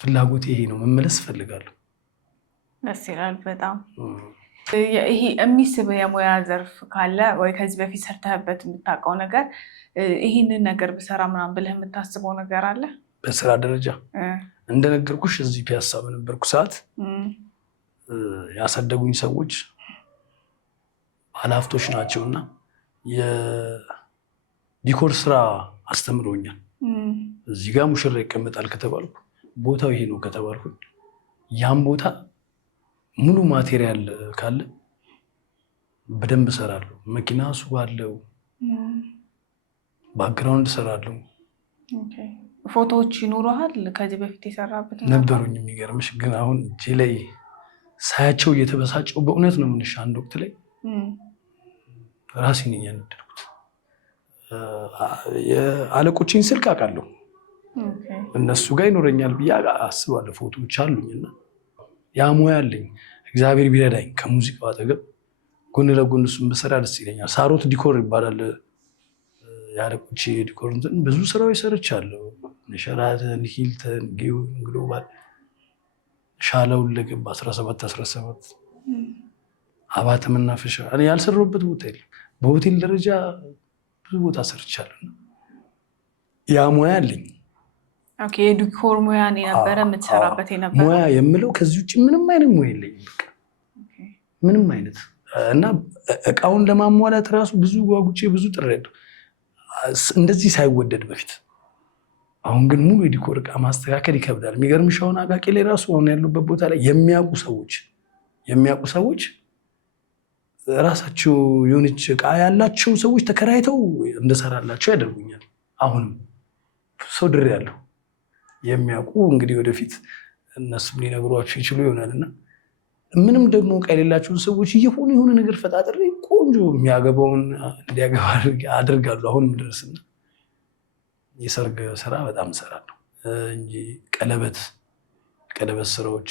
ፍላጎት ይሄ ነው። መመለስ እፈልጋለሁ። ደስ ይላል በጣም። ይሄ የሚስብ የሙያ ዘርፍ ካለ ወይ ከዚህ በፊት ሰርተህበት የምታውቀው ነገር ይህንን ነገር ብሰራ ምናምን ብለህ የምታስበው ነገር አለ? በስራ ደረጃ እንደነገርኩሽ እዚህ ፒያሳ በነበርኩ ሰዓት ያሳደጉኝ ሰዎች ባለሀብቶች ናቸውና የዲኮር ስራ አስተምረውኛል። እዚህ ጋር ሙሽራ ይቀመጣል ከተባልኩ ቦታው ይሄ ነው ከተባልኩ ያም ቦታ ሙሉ ማቴሪያል ካለ በደንብ እሰራለሁ። መኪና ሱባለው፣ ባክግራውንድ እሰራለሁ። ፎቶዎች ይኖሩሃል ከዚህ በፊት የሰራበት? ነበሩኝ። የሚገርምሽ ግን አሁን እጄ ላይ ሳያቸው እየተበሳጨው በእውነት ነው የምልሽ። አንድ ወቅት ላይ ራሴን ያነደድኩት። የአለቆችን ስልክ አውቃለሁ፣ እነሱ ጋር ይኖረኛል ብዬ አስባለሁ። ፎቶዎች አሉኝና ያ ሙያ አለኝ። እግዚአብሔር ቢረዳኝ ከሙዚቃው አጠገብ ጎን ለጎን እሱን በሰራ ደስ ይለኛል። ሳሮት ዲኮር ይባላል የአለቆቼ ዲኮር እንትን ብዙ ስራዎች ሰርቻለሁ። ሸራተን፣ ሂልተን፣ ጊዮን፣ ግሎባል፣ ሻለውን ለገብ 17 አባተ መናፈሻ እኔ ያልሰራሁበት ቦታ የለም። በሆቴል ደረጃ ብዙ ቦታ ሰርቻለሁ። ያ ሙያ አለኝ። ኦኬ፣ የዲኮር ሙያ የነበረ የምትሰራበት የነበረ ሙያ የምለው ከዚህ ውጭ ምንም አይነት ሙያ የለኝም። በቃ ምንም አይነት እና እቃውን ለማሟላት ራሱ ብዙ ጓጉቼ ብዙ ጥሬያለሁ፣ እንደዚህ ሳይወደድ በፊት። አሁን ግን ሙሉ የዲኮር እቃ ማስተካከል ይከብዳል። የሚገርምሽ አሁን አቃቂ ላይ ራሱ አሁን ያሉበት ቦታ ላይ የሚያውቁ ሰዎች ራሳቸው የሆነች እቃ ያላቸው ሰዎች ተከራይተው እንደሰራላቸው ያደርጉኛል። አሁንም ሰው ድሬ ያለው የሚያውቁ እንግዲህ ወደፊት እነሱም ሊነግሯቸው ይችሉ ይሆናልና ምንም ደግሞ እቃ የሌላቸውን ሰዎች የሆነ ነገር ፈጣጥሬ ቆንጆ የሚያገባውን እንዲያገባ አድርጋሉ። አሁንም ድረስና የሰርግ ስራ በጣም እሰራለሁ እንጂ ቀለበት ስራዎች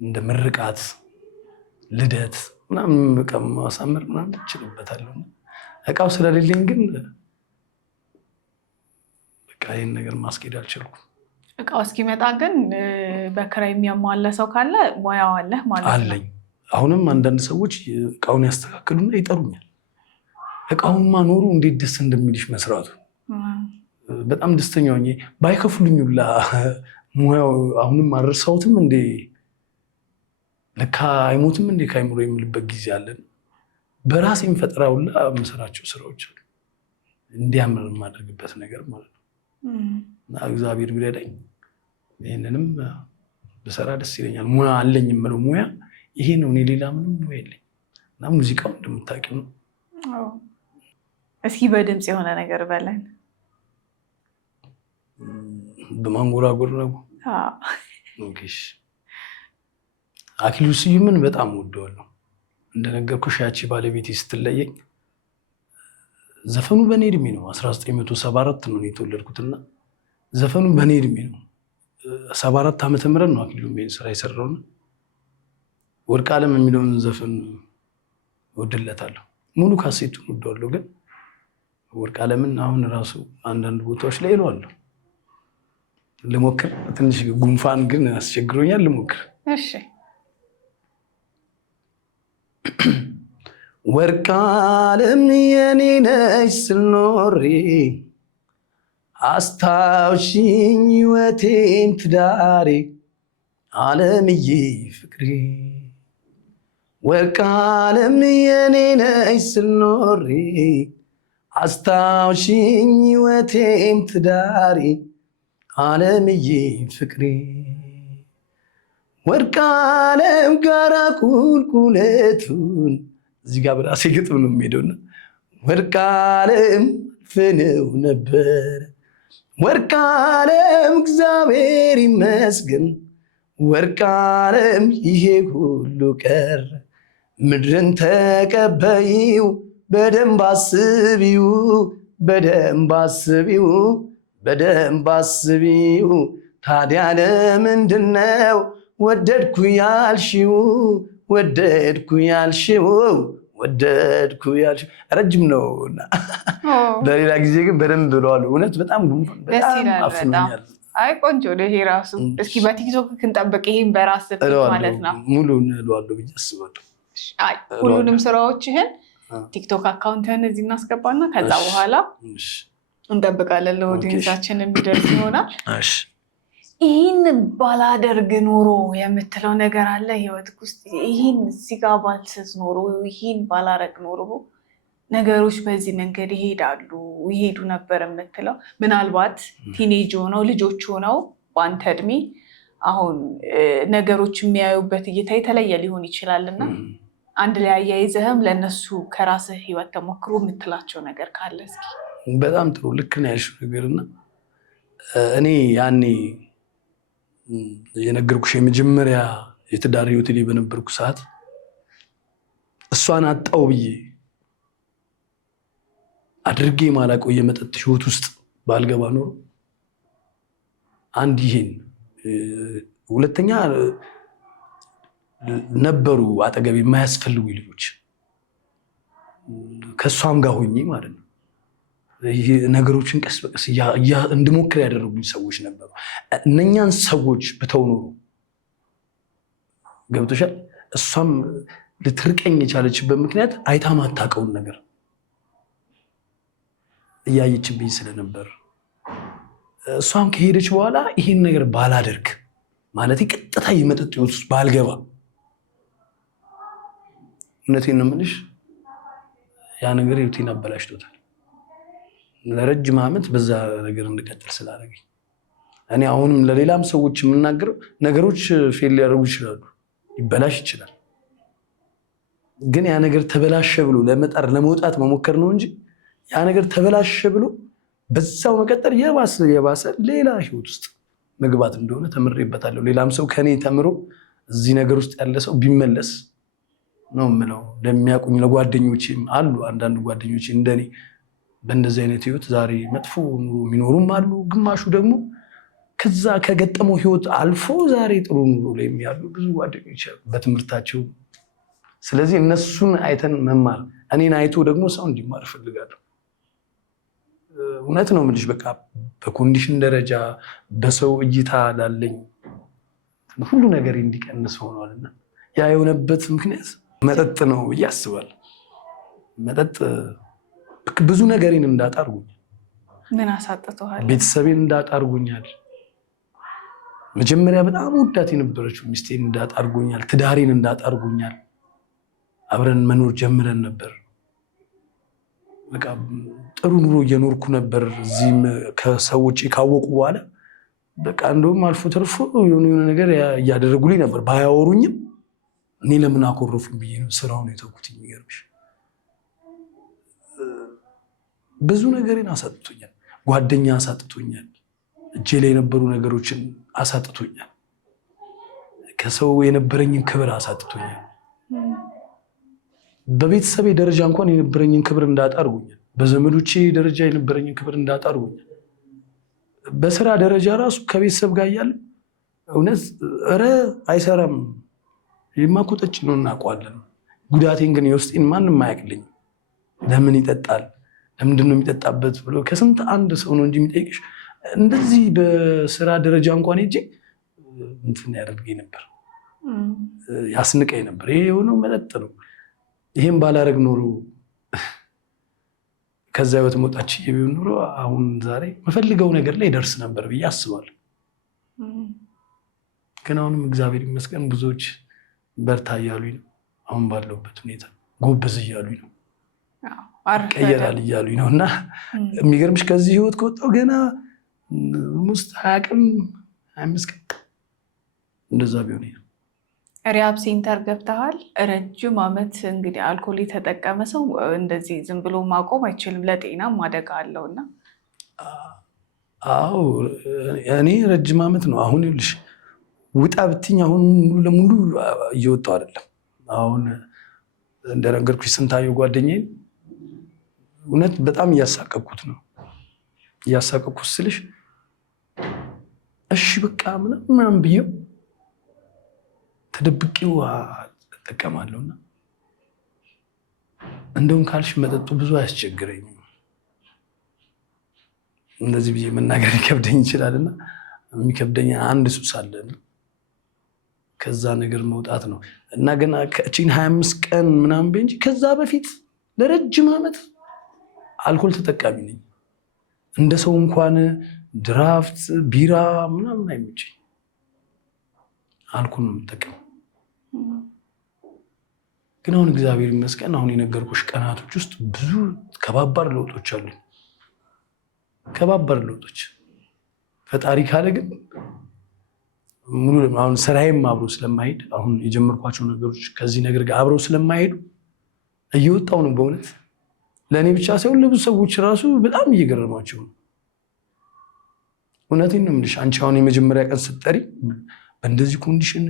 እንደ ምርቃት፣ ልደት ምናምን በቃ ማሳመር ምናምን እችልበታለሁ። እቃው ስለሌለኝ ግን በቃ ይህን ነገር ማስኬድ አልቻልኩም። እቃው እስኪመጣ ግን በክራይ የሚያሟላ ሰው ካለ ሙያው አለህ ማለት ነው? አለኝ። አሁንም አንዳንድ ሰዎች እቃውን ያስተካክሉና ይጠሩኛል። እቃውማ ኖሩ እንዴት ደስ እንደሚልሽ መስራቱ በጣም ደስተኛ ሆኜ ባይከፍሉኝ ሁላ ሙያው አሁንም አልረሳሁትም እንዴ ለካ አይሞትም እንዴ ካይምሮ የምልበት ጊዜ አለን። በራሴም ፈጠራ ሁላ የምሰራቸው ስራዎች አሉ፣ እንዲያምር የማደርግበት ነገር ማለት ነው። እና እግዚአብሔር ቢረዳኝ ይህንንም ብሰራ ደስ ይለኛል። ሙያ አለኝ የምለው ሙያ ይሄ ነው። እኔ ሌላ ምንም ሙያ የለኝ እና ሙዚቃው እንደምታውቂው ነው። እስኪ በድምፅ የሆነ ነገር በለን። በማንጎራጎር ነው። አክሊሉ ስዩምን በጣም ወደዋለሁ። እንደነገርኩሽ ያቺ ባለቤቴ ስትለየኝ ዘፈኑ በኔ እድሜ ነው። 1974 ነው የተወለድኩትና ዘፈኑ በኔ እድሜ ነው። 74 ዓመተ ምህረት ነው አክሊሉ ይሄን ስራ የሰራውና ወርቅ ዓለም የሚለውን ዘፈን ወድለታለሁ። ሙሉ ካሴቱን ወደዋለሁ። ግን ወርቅ ዓለምን አሁን ራሱ አንዳንድ ቦታዎች ላይ እለዋለሁ። ልሞክር። ትንሽ ጉንፋን ግን አስቸግሮኛል። ልሞክር። እሺ። ወርቅ ዓለም የኔ ነሽ ስልኖሬ አስታውሽኝ ሕይወቴን ትዳሬ ዓለምዬ ፍቅሬ ወርቅ ዓለም የኔ ነሽ ስልኖሬ አስታውሽኝ ሕይወቴን ትዳሬ ዓለምዬ ፍቅሬ ወርቅ ዓለም ጋራ ቁልቁለቱን እዚህ ጋር በራሴ ግጥም ነው የሚሄደውና ወርቅ ዓለም ፍነው ነበር ወርቅ ዓለም እግዚአብሔር ይመስገን ወርቅ ዓለም ይሄ ሁሉ ቀር ምድርን ተቀበይው በደንብ አስቢው በደንብ አስቢው በደንብ አስቢው ታዲያ ለምንድነው ወደድኩ ያልሽው ወደድኩ ያልሽው ወደድኩ ያልሽው ረጅም ነው እና በሌላ ጊዜ ግን በደንብ ብለዋለሁ። እውነት በጣም ጉንፋን በጣም አፍኖኛል። አይ ቆንጆ ነው ይሄ ራሱ። እስኪ በቲክቶክ ክንጠብቅ ይሄን በራስ ማለት ነው ሙሉውን እለዋለሁ ብዬ አስባለሁ። አይ ሁሉንም ስራዎችህን ቲክቶክ አካውንትህን እዚህ እናስገባና ከዛ በኋላ እንጠብቃለን ለኦዲየንሳችን የሚደርስ ይሆናል። ይህን ባላደርግ ኖሮ የምትለው ነገር አለ ህይወትክ ውስጥ? ይህን እዚህ ጋ ባልስዝ ኖሮ ይህን ባላረግ ኖሮ ነገሮች በዚህ መንገድ ይሄዱ ነበር የምትለው? ምናልባት ቲኔጅ ሆነው ልጆች ሆነው በአንተ እድሜ አሁን ነገሮች የሚያዩበት እይታ የተለየ ሊሆን ይችላልና አንድ ላይ አያይዘህም ለእነሱ ከራስህ ህይወት ተሞክሮ የምትላቸው ነገር ካለ እስኪ። በጣም ጥሩ ልክ ነው ያልሽው ነገርና እኔ ያኔ የነገርኩሽ የመጀመሪያ የትዳር ህይወቴ ላይ በነበርኩ ሰዓት እሷን አጣው ብዬ አድርጌ ማላውቀው የመጠጥ ህይወት ውስጥ ባልገባ ኖሮ አንድ ይሄን ሁለተኛ ነበሩ አጠገብ የማያስፈልጉ ልጆች ከሷም ጋር ሆኜ ማለት ነው ነገሮችን ቀስ በቀስ እንድሞክር ያደረጉኝ ሰዎች ነበሩ። እነኛን ሰዎች ብተው ኖሮ ገብቶሻል። እሷም ልትርቀኝ የቻለችበት ምክንያት አይታ ማታውቀውን ነገር እያየችብኝ ስለነበር እሷም ከሄደች በኋላ ይሄን ነገር ባላደርግ ማለት ቀጥታ የመጠጥ ህይወት ውስጥ ባልገባ እውነቴን ነው የምልሽ ያ ነገር ህይወቴን አበላሽቶታል። ለረጅም ዓመት በዛ ነገር እንድቀጥል ስላደረገኝ እኔ አሁንም ለሌላም ሰዎች የምናገረው ነገሮች ፌል ሊያደርጉ ይችላሉ፣ ይበላሽ ይችላል። ግን ያ ነገር ተበላሸ ብሎ ለመውጣት መሞከር ነው እንጂ ያ ነገር ተበላሸ ብሎ በዛው መቀጠል የባሰ ሌላ ህይወት ውስጥ መግባት እንደሆነ ተምሬበታለሁ። ሌላም ሰው ከኔ ተምሮ እዚህ ነገር ውስጥ ያለ ሰው ቢመለስ ነው የምለው። ለሚያውቁኝ ለጓደኞቼም አሉ አንዳንድ ጓደኞቼ እንደኔ በእንደዚህ አይነት ህይወት ዛሬ መጥፎ ኑሮ የሚኖሩም አሉ። ግማሹ ደግሞ ከዛ ከገጠመው ህይወት አልፎ ዛሬ ጥሩ ኑሮ ላይ ያሉ ብዙ ጓደኞች አሉ በትምህርታቸው። ስለዚህ እነሱን አይተን መማር፣ እኔን አይቶ ደግሞ ሰው እንዲማር እፈልጋለሁ። እውነት ነው የምልሽ በቃ በኮንዲሽን ደረጃ በሰው እይታ ላለኝ ሁሉ ነገር እንዲቀንስ ሆኗልና ያ የሆነበት ምክንያት መጠጥ ነው ብዬ አስባለሁ። መጠጥ ብዙ ነገሬን እንዳጣርጉኝ፣ ምን አሳጥተዋል? ቤተሰቤን እንዳጣርጉኛል። መጀመሪያ በጣም ወዳት የነበረችው ሚስቴን እንዳጣርጉኛል፣ ትዳሬን እንዳጣርጉኛል። አብረን መኖር ጀምረን ነበር። በቃ ጥሩ ኑሮ እየኖርኩ ነበር። እዚህም ከሰዎች ካወቁ በኋላ በቃ እንደውም አልፎ ተርፎ የሆነ ነገር እያደረጉልኝ ነበር። ባያወሩኝም እኔ ለምን አኮረፉኝ ብዬ ነው ስራውን የተውኩት። የሚገርምሽ ብዙ ነገሬን አሳጥቶኛል። ጓደኛ አሳጥቶኛል። እጄ ላይ የነበሩ ነገሮችን አሳጥቶኛል። ከሰው የነበረኝን ክብር አሳጥቶኛል። በቤተሰቤ ደረጃ እንኳን የነበረኝን ክብር እንዳጣ አድርጎኛል። በዘመዶቼ ደረጃ የነበረኝን ክብር እንዳጣ አድርጎኛል። በስራ ደረጃ ራሱ ከቤተሰብ ጋር እያለ እውነት ኧረ አይሰራም የማኮጠጭ ነው እናውቀዋለን። ጉዳቴን ግን የውስጤን ማንም አያውቅልኝም። ለምን ይጠጣል ለምንድን ነው የሚጠጣበት ብሎ ከስንት አንድ ሰው ነው እንጂ የሚጠይቅሽ። እንደዚህ በስራ ደረጃ እንኳን ሄጄ እንትን ያደርገኝ ነበር፣ ያስንቀኝ ነበር። ይሄ የሆነው መጠጥ ነው። ይሄን ባላረግ ኖሮ ከዛ ህይወት መውጣት ቢሆን ኖሮ አሁን ዛሬ መፈልገው ነገር ላይ ደርስ ነበር ብዬ አስባለሁ። ግን አሁንም እግዚአብሔር ይመስገን ብዙዎች በርታ እያሉኝ ነው። አሁን ባለውበት ሁኔታ ጎበዝ እያሉኝ ነው፣ ቀየራል እያሉኝ ነው። እና የሚገርምሽ ከዚህ ህይወት ከወጣሁ ገና ውስጥ 20 ቀን 25 ቀን እንደዛ ቢሆን ነው። ሪሃብ ሴንተር ገብተሃል። ረጅም ዓመት እንግዲህ አልኮል የተጠቀመ ሰው እንደዚህ ዝም ብሎ ማቆም አይችልም፣ ለጤናም አደጋ አለውና። አዎ እኔ ረጅም ዓመት ነው። አሁን ይኸውልሽ ውጣ ብትኝ አሁን ሙሉ ለሙሉ እየወጣሁ አይደለም። አሁን እንደነገርኩሽ ስንታየው ጓደኛዬን እውነት በጣም እያሳቀቅኩት ነው። እያሳቀቅኩት ስልሽ እሺ በቃ ምናምን ብዬው ተደብቄው እጠቀማለሁና እንደውም ካልሽ መጠጡ ብዙ አያስቸግረኝም። እንደዚህ ብዬ መናገር ይከብደኝ ይችላልና የሚከብደኝ አንድ ሱስ አለ፣ ከዛ ነገር መውጣት ነው። እና ገና ከእቺን 25 ቀን ምናምን እንጂ ከዛ በፊት ለረጅም ዓመት አልኮል ተጠቃሚ ነኝ። እንደ ሰው እንኳን ድራፍት ቢራ ምናምን አይመቸኝ፣ አልኮል ነው የምጠቀመው። ግን አሁን እግዚአብሔር ይመስገን አሁን የነገርኩሽ ቀናቶች ውስጥ ብዙ ከባባድ ለውጦች አሉ። ከባባድ ለውጦች ፈጣሪ ካለ ግን ሙሉ አሁን ስራዬም አብሮ ስለማይሄድ አሁን የጀመርኳቸው ነገሮች ከዚህ ነገር ጋር አብረው ስለማይሄዱ እየወጣው ነው። በእውነት ለእኔ ብቻ ሳይሆን ለብዙ ሰዎች ራሱ በጣም እየገረማቸው ነው። እውነቴን ነው የምልሽ። አንቺ አሁን የመጀመሪያ ቀን ስትጠሪ በእንደዚህ ኮንዲሽን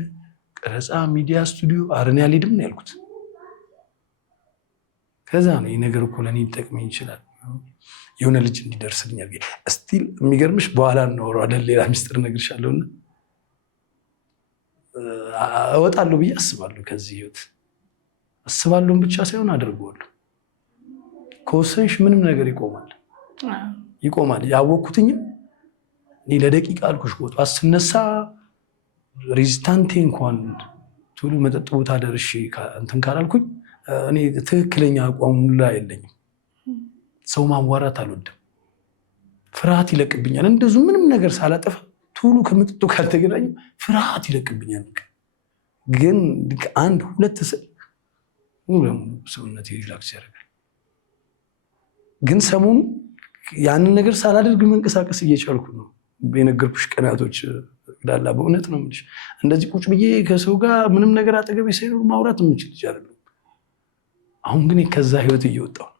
ቀረጻ፣ ሚዲያ ስቱዲዮ አረን ያልሄድም ነው ያልኩት። ከዛ ነው ይህ ነገር እኮ ለእኔ ሊጠቅመኝ ይችላል፣ የሆነ ልጅ እንዲደርስልኛል። እስቲል የሚገርምሽ በኋላ እናወራዋለን፣ ሌላ ሚስጥር እነግርሻለሁና እወጣለሁ ብዬ አስባለሁ። ከዚህ ህይወት አስባለሁም ብቻ ሳይሆን አደርገዋለሁ። ከወሰንሽ ምንም ነገር ይቆማል። ያወቅኩትኝም እኔ ለደቂቃ አልኩሽ ቦታ ስነሳ ሬዚስታንቴ እንኳን ቶሎ መጠጥ ቦታ ደርሼ እንትን ካላልኩኝ እኔ ትክክለኛ አቋም ላይ የለኝም። ሰው ማዋራት አልወድም፣ ፍርሃት ይለቅብኛል። እንደዚሁ ምንም ነገር ሳላጠፋ ቶሎ ከመጠጡ ካልተገናኙ ፍርሃት ይለቅብኛል። ግን አንድ ሁለት ስል ሙሉ ለሙሉ ሰውነቴ ሪላክስ ያደርጋል። ግን ሰሞኑ ያንን ነገር ሳላደርግ መንቀሳቀስ እየቻልኩ ነው። የነገርኩሽ ቀናቶች ዳላ በእውነት ነው የምልሽ። እንደዚህ ቁጭ ብዬ ከሰው ጋር ምንም ነገር አጠገቤ ሳይኖር ማውራት የምችል ልጅ አይደለሁም። አሁን ግን ከዛ ህይወት እየወጣሁ ነው።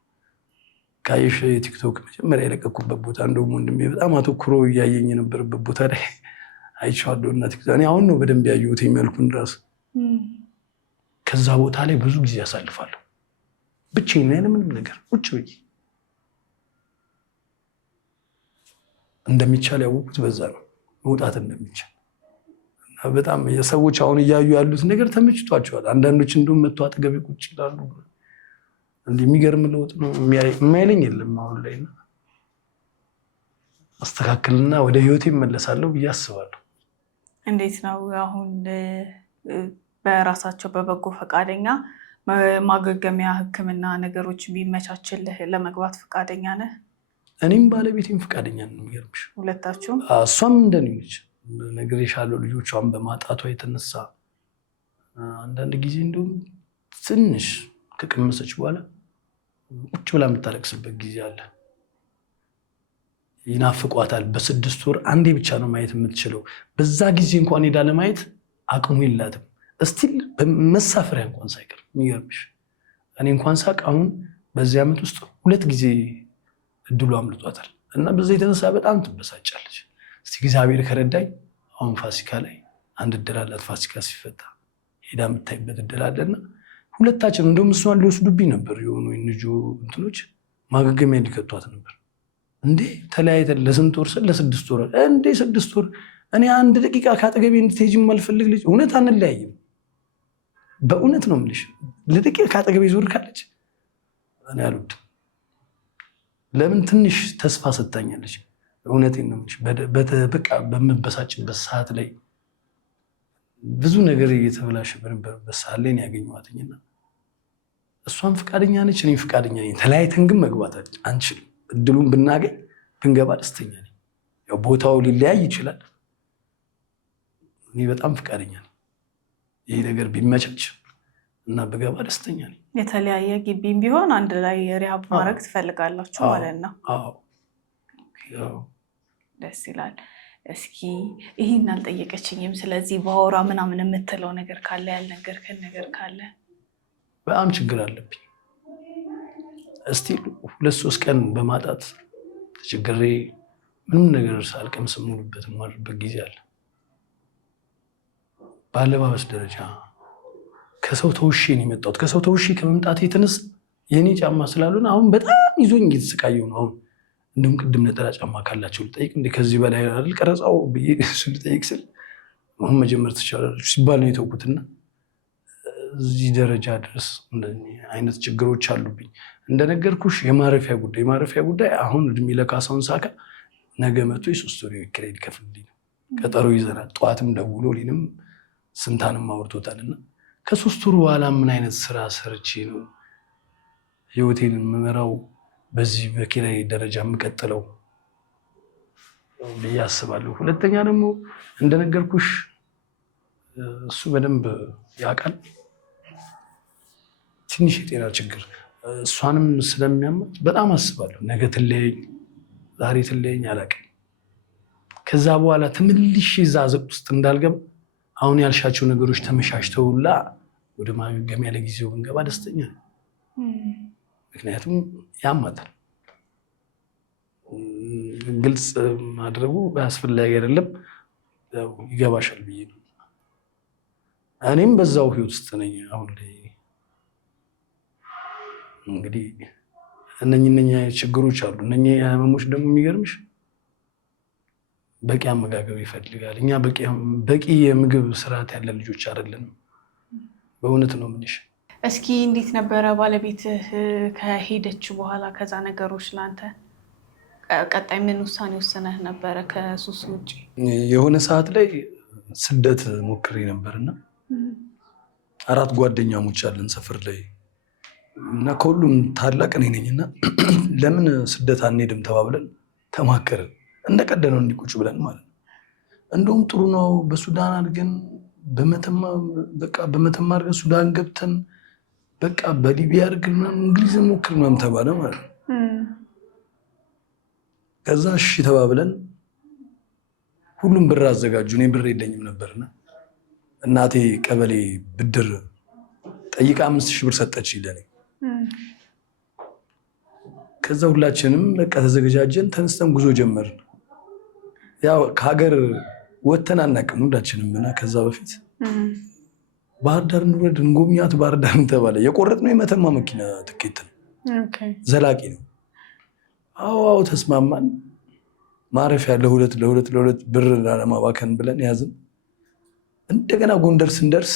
ካየሽ የቲክቶክ መጀመሪያ የለቀኩበት ቦታ እንደውም ወንድሜ በጣም አተኩሮ እያየኝ የነበረበት ቦታ ላይ አይቼዋለሁ። እና ቲክቶክ እኔ አሁን ነው በደንብ ያየሁት የሚያልኩን ራሱ። ከዛ ቦታ ላይ ብዙ ጊዜ ያሳልፋለሁ ብቻዬን ያለ ምንም ነገር ቁጭ ብዬ። እንደሚቻል ያወቁት በዛ ነው፣ መውጣት እንደሚቻል። በጣም የሰዎች አሁን እያዩ ያሉት ነገር ተመችቷቸዋል። አንዳንዶች እንደውም መጥቶ አጠገቤ ቁጭ ይላሉ። የሚገርም ለውጥ ነው። የማይለኝ የለም አሁን ላይ። አስተካክልና ወደ ህይወቴ እመለሳለሁ ብዬ አስባለሁ። እንዴት ነው አሁን በራሳቸው በበጎ ፈቃደኛ ማገገሚያ ሕክምና ነገሮች ቢመቻችልህ ለመግባት ፈቃደኛ ነህ? እኔም ባለቤቴም ፈቃደኛ ነው። የሚገርምሽ ሁለታችሁም? እሷም እንደኔ ነች። ነግሬሻለሁ፣ ልጆቿን በማጣቷ የተነሳ አንዳንድ ጊዜ እንደውም ትንሽ ከቀመሰች በኋላ ቁጭ ብላ የምታለቅስበት ጊዜ አለ። ይናፍቋታል። በ6 ወር አንዴ ብቻ ነው ማየት የምትችለው። በዛ ጊዜ እንኳን ሄዳ ለማየት አቅሙ የላትም። እስቲል በመሳፈሪያ እንኳን ሳይቀር። የሚገርምሽ እኔ እንኳን ሳቅ አሁን በዚህ ዓመት ውስጥ 2 ጊዜ እድሉ አምልጧታል እና በዛ የተነሳ በጣም ትበሳጫለች። እስቲ እግዚአብሔር ከረዳኝ አሁን ፋሲካ ላይ አንድ እድል አላት። ፋሲካ ሲፈታ ሄዳ የምታይበት እድል አለና ሁለታችን እንደውም እሷን ሊወስዱብኝ ነበር የሆኑ ንጆ እንትኖች ማገገሚያ ሊከቷት ነበር። እንዴ ተለያይተን ለስንት ወር ስል ለ6 ወር እንዴ 6 ወር እኔ 1 ደቂቃ ካጠገቤ እንድትሄጂ የማልፈልግ ልጅ እውነት አንለያይም። በእውነት ነው የምልሽ። ለደቂቃ ካጠገቤ ዞር ካለች እኔ አልወድም። ለምን ትንሽ ተስፋ ሰጥታኛለች። እውነቴን ነው የምልሽ። በቃ በምበሳጭበት ሰዓት ላይ ብዙ ነገር እየተበላሸ በነበረበት ሰዓት ላይ ያገኘኋትኝና እሷም ፈቃደኛ ነች፣ እኔም ፈቃደኛ ነኝ። ተለያይተን ግን መግባት አንችልም። እድሉን ብናገኝ ብንገባ ደስተኛ ነኝ። ያው ቦታው ሊለያይ ይችላል። እኔ በጣም ፈቃደኛ ነኝ። ይህ ነገር ቢመቻች እና ብገባ ደስተኛ ነኝ። የተለያየ ግቢም ቢሆን አንድ ላይ ሪሃብ ማድረግ ትፈልጋላችሁ ማለት ነው? ደስ ይላል። እስኪ ይህን አልጠየቀችኝም። ስለዚህ በአውራ ምናምን የምትለው ነገር ካለ ያልነገርከን ነገር ካለ? በጣም ችግር አለብኝ። እስቲ 2-3 ቀን በማጣት ተቸግሬ ምንም ነገር ሳልቀምስ የምውልበት የማድርበት ጊዜ አለ። በአለባበስ ደረጃ ከሰው ተውሼ ነው የመጣሁት። ከሰው ተውሼ ከመምጣት የተነሳ የኔ ጫማ ስላልሆነ አሁን በጣም ይዞኝ እየተሰቃየሁ ነው። አሁን እንደውም ቅድም ነጠላ ጫማ ካላቸው ልጠይቅ እንደ ከዚህ በላይ አይደል ቀረጻው ብዬ ልጠይቅ ስል አሁን መጀመር ትችላላችሁ ሲባል ነው የተውኩትና እዚህ ደረጃ ድረስ አይነት ችግሮች አሉብኝ። እንደነገርኩሽ የማረፊያ ጉዳይ አሁን እድሜ ለካሳውን ሳካ ነገ መቶ የ3 ወር ኪራይ ሊከፍልልኝ ነው። ቀጠሮ ይዘናል። ጠዋትም ደውሎ ሊንም ስንታንም አውርቶታልና ከ3 ወር በኋላ ምን አይነት ስራ ሰርቼ ነው ህይወቴን የምመራው በዚህ በኪራይ ደረጃ የምቀጥለው ብዬ አስባለሁ። ሁለተኛ ደግሞ እንደነገርኩሽ እሱ በደንብ ያውቃል ትንሽ የጤና ችግር እሷንም ስለሚያመት በጣም አስባለሁ። ነገ ትለያኝ ዛሬ ትለያኝ አላውቅም። ከዛ በኋላ ተመልሼ እዛ አዘቅት ውስጥ እንዳልገባ አሁን ያልሻቸው ነገሮች ተመሻሽተውላ ወደ ማገገሚያ ለጊዜው ብንገባ ደስተኛ ነው። ምክንያቱም ያማታል። ግልጽ ማድረጉ አስፈላጊ አይደለም። ይገባሻል ብዬ ነው። እኔም በዛው ህይወት ውስጥ ነኝ አሁን ላይ። እንግዲህ እነኛ ችግሮች አሉ። እነኛ ህመሞች ደግሞ የሚገርምሽ በቂ አመጋገብ ይፈልጋል። እኛ በቂ የምግብ ስርዓት ያለ ልጆች አይደለንም። በእውነት ነው የምልሽ። እስኪ እንዴት ነበረ ባለቤትህ ከሄደች በኋላ ከዛ ነገሮች ለአንተ ቀጣይ ምን ውሳኔ ወሰነህ ነበረ ከሱስ ውጭ? የሆነ ሰዓት ላይ ስደት ሞክሬ ነበርና 4 ጓደኛሞች አለን ሰፈር ላይ እና ከሁሉም ታላቅ እኔ ነኝና ለምን ስደት አንሄድም ተባብለን ተማከርን። እንደቀደነው እንዲቁጭ ብለን ማለት ነው። እንደውም ጥሩ ነው በሱዳን አድርገን በመተማ አድርገን ሱዳን ገብተን በቃ በሊቢያ አድርገን እንግሊዝ ሞክር ምናምን ተባለ ማለት ነው። ከዛ እሺ ተባብለን ሁሉም ብር አዘጋጁ። እኔ ብር የለኝም ነበርና እናቴ ቀበሌ ብድር ጠይቃ 5000 ብር ሰጠች ለኔ። ከዛ ሁላችንም በቃ ተዘጋጃጀን፣ ተነስተን ጉዞ ጀመርን። ያው ከሀገር ወተን አናውቅም ሁላችንም እና ከዛ በፊት ባህር ዳር እንውረድ እንጎብኛት ባህር ዳር ተባለ። የቆረጥነው የመተማ መኪና ትኬት ነው። ዘላቂ ነው። አዎ ተስማማን። ማረፊያ ለሁለት ብር ላለማባከን ብለን ያዝን። እንደገና ጎንደር ስንደርስ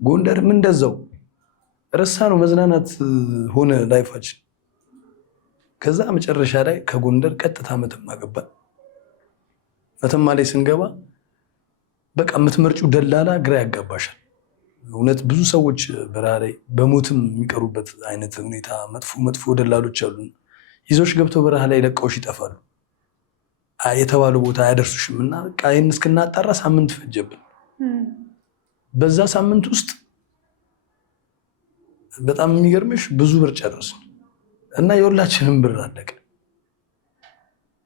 ጎንደርም እንደዛው ረሳ ነው መዝናናት ሆነ ላይፋችን። ከዛ መጨረሻ ላይ ከጎንደር ቀጥታ መተማ ገባን። መተማ ላይ ስንገባ በቃ የምትመርጪው ደላላ ግራ ያጋባሻል። እውነት ብዙ ሰዎች በረሃ ላይ በሞትም የሚቀሩበት አይነት ሁኔታ መጥፎ ደላሎች አሉ። ይዞሽ ገብተው በረሃ ላይ ለቀውሽ ይጠፋሉ። የተባለው ቦታ አያደርሱሽም እና በቃ ይህን እስክናጣራ ሳምንት ፈጀብን። በዛ ሳምንት ውስጥ በጣም የሚገርምሽ ብዙ ብር ጨረስን እና የሁላችንም ብር አለቀ።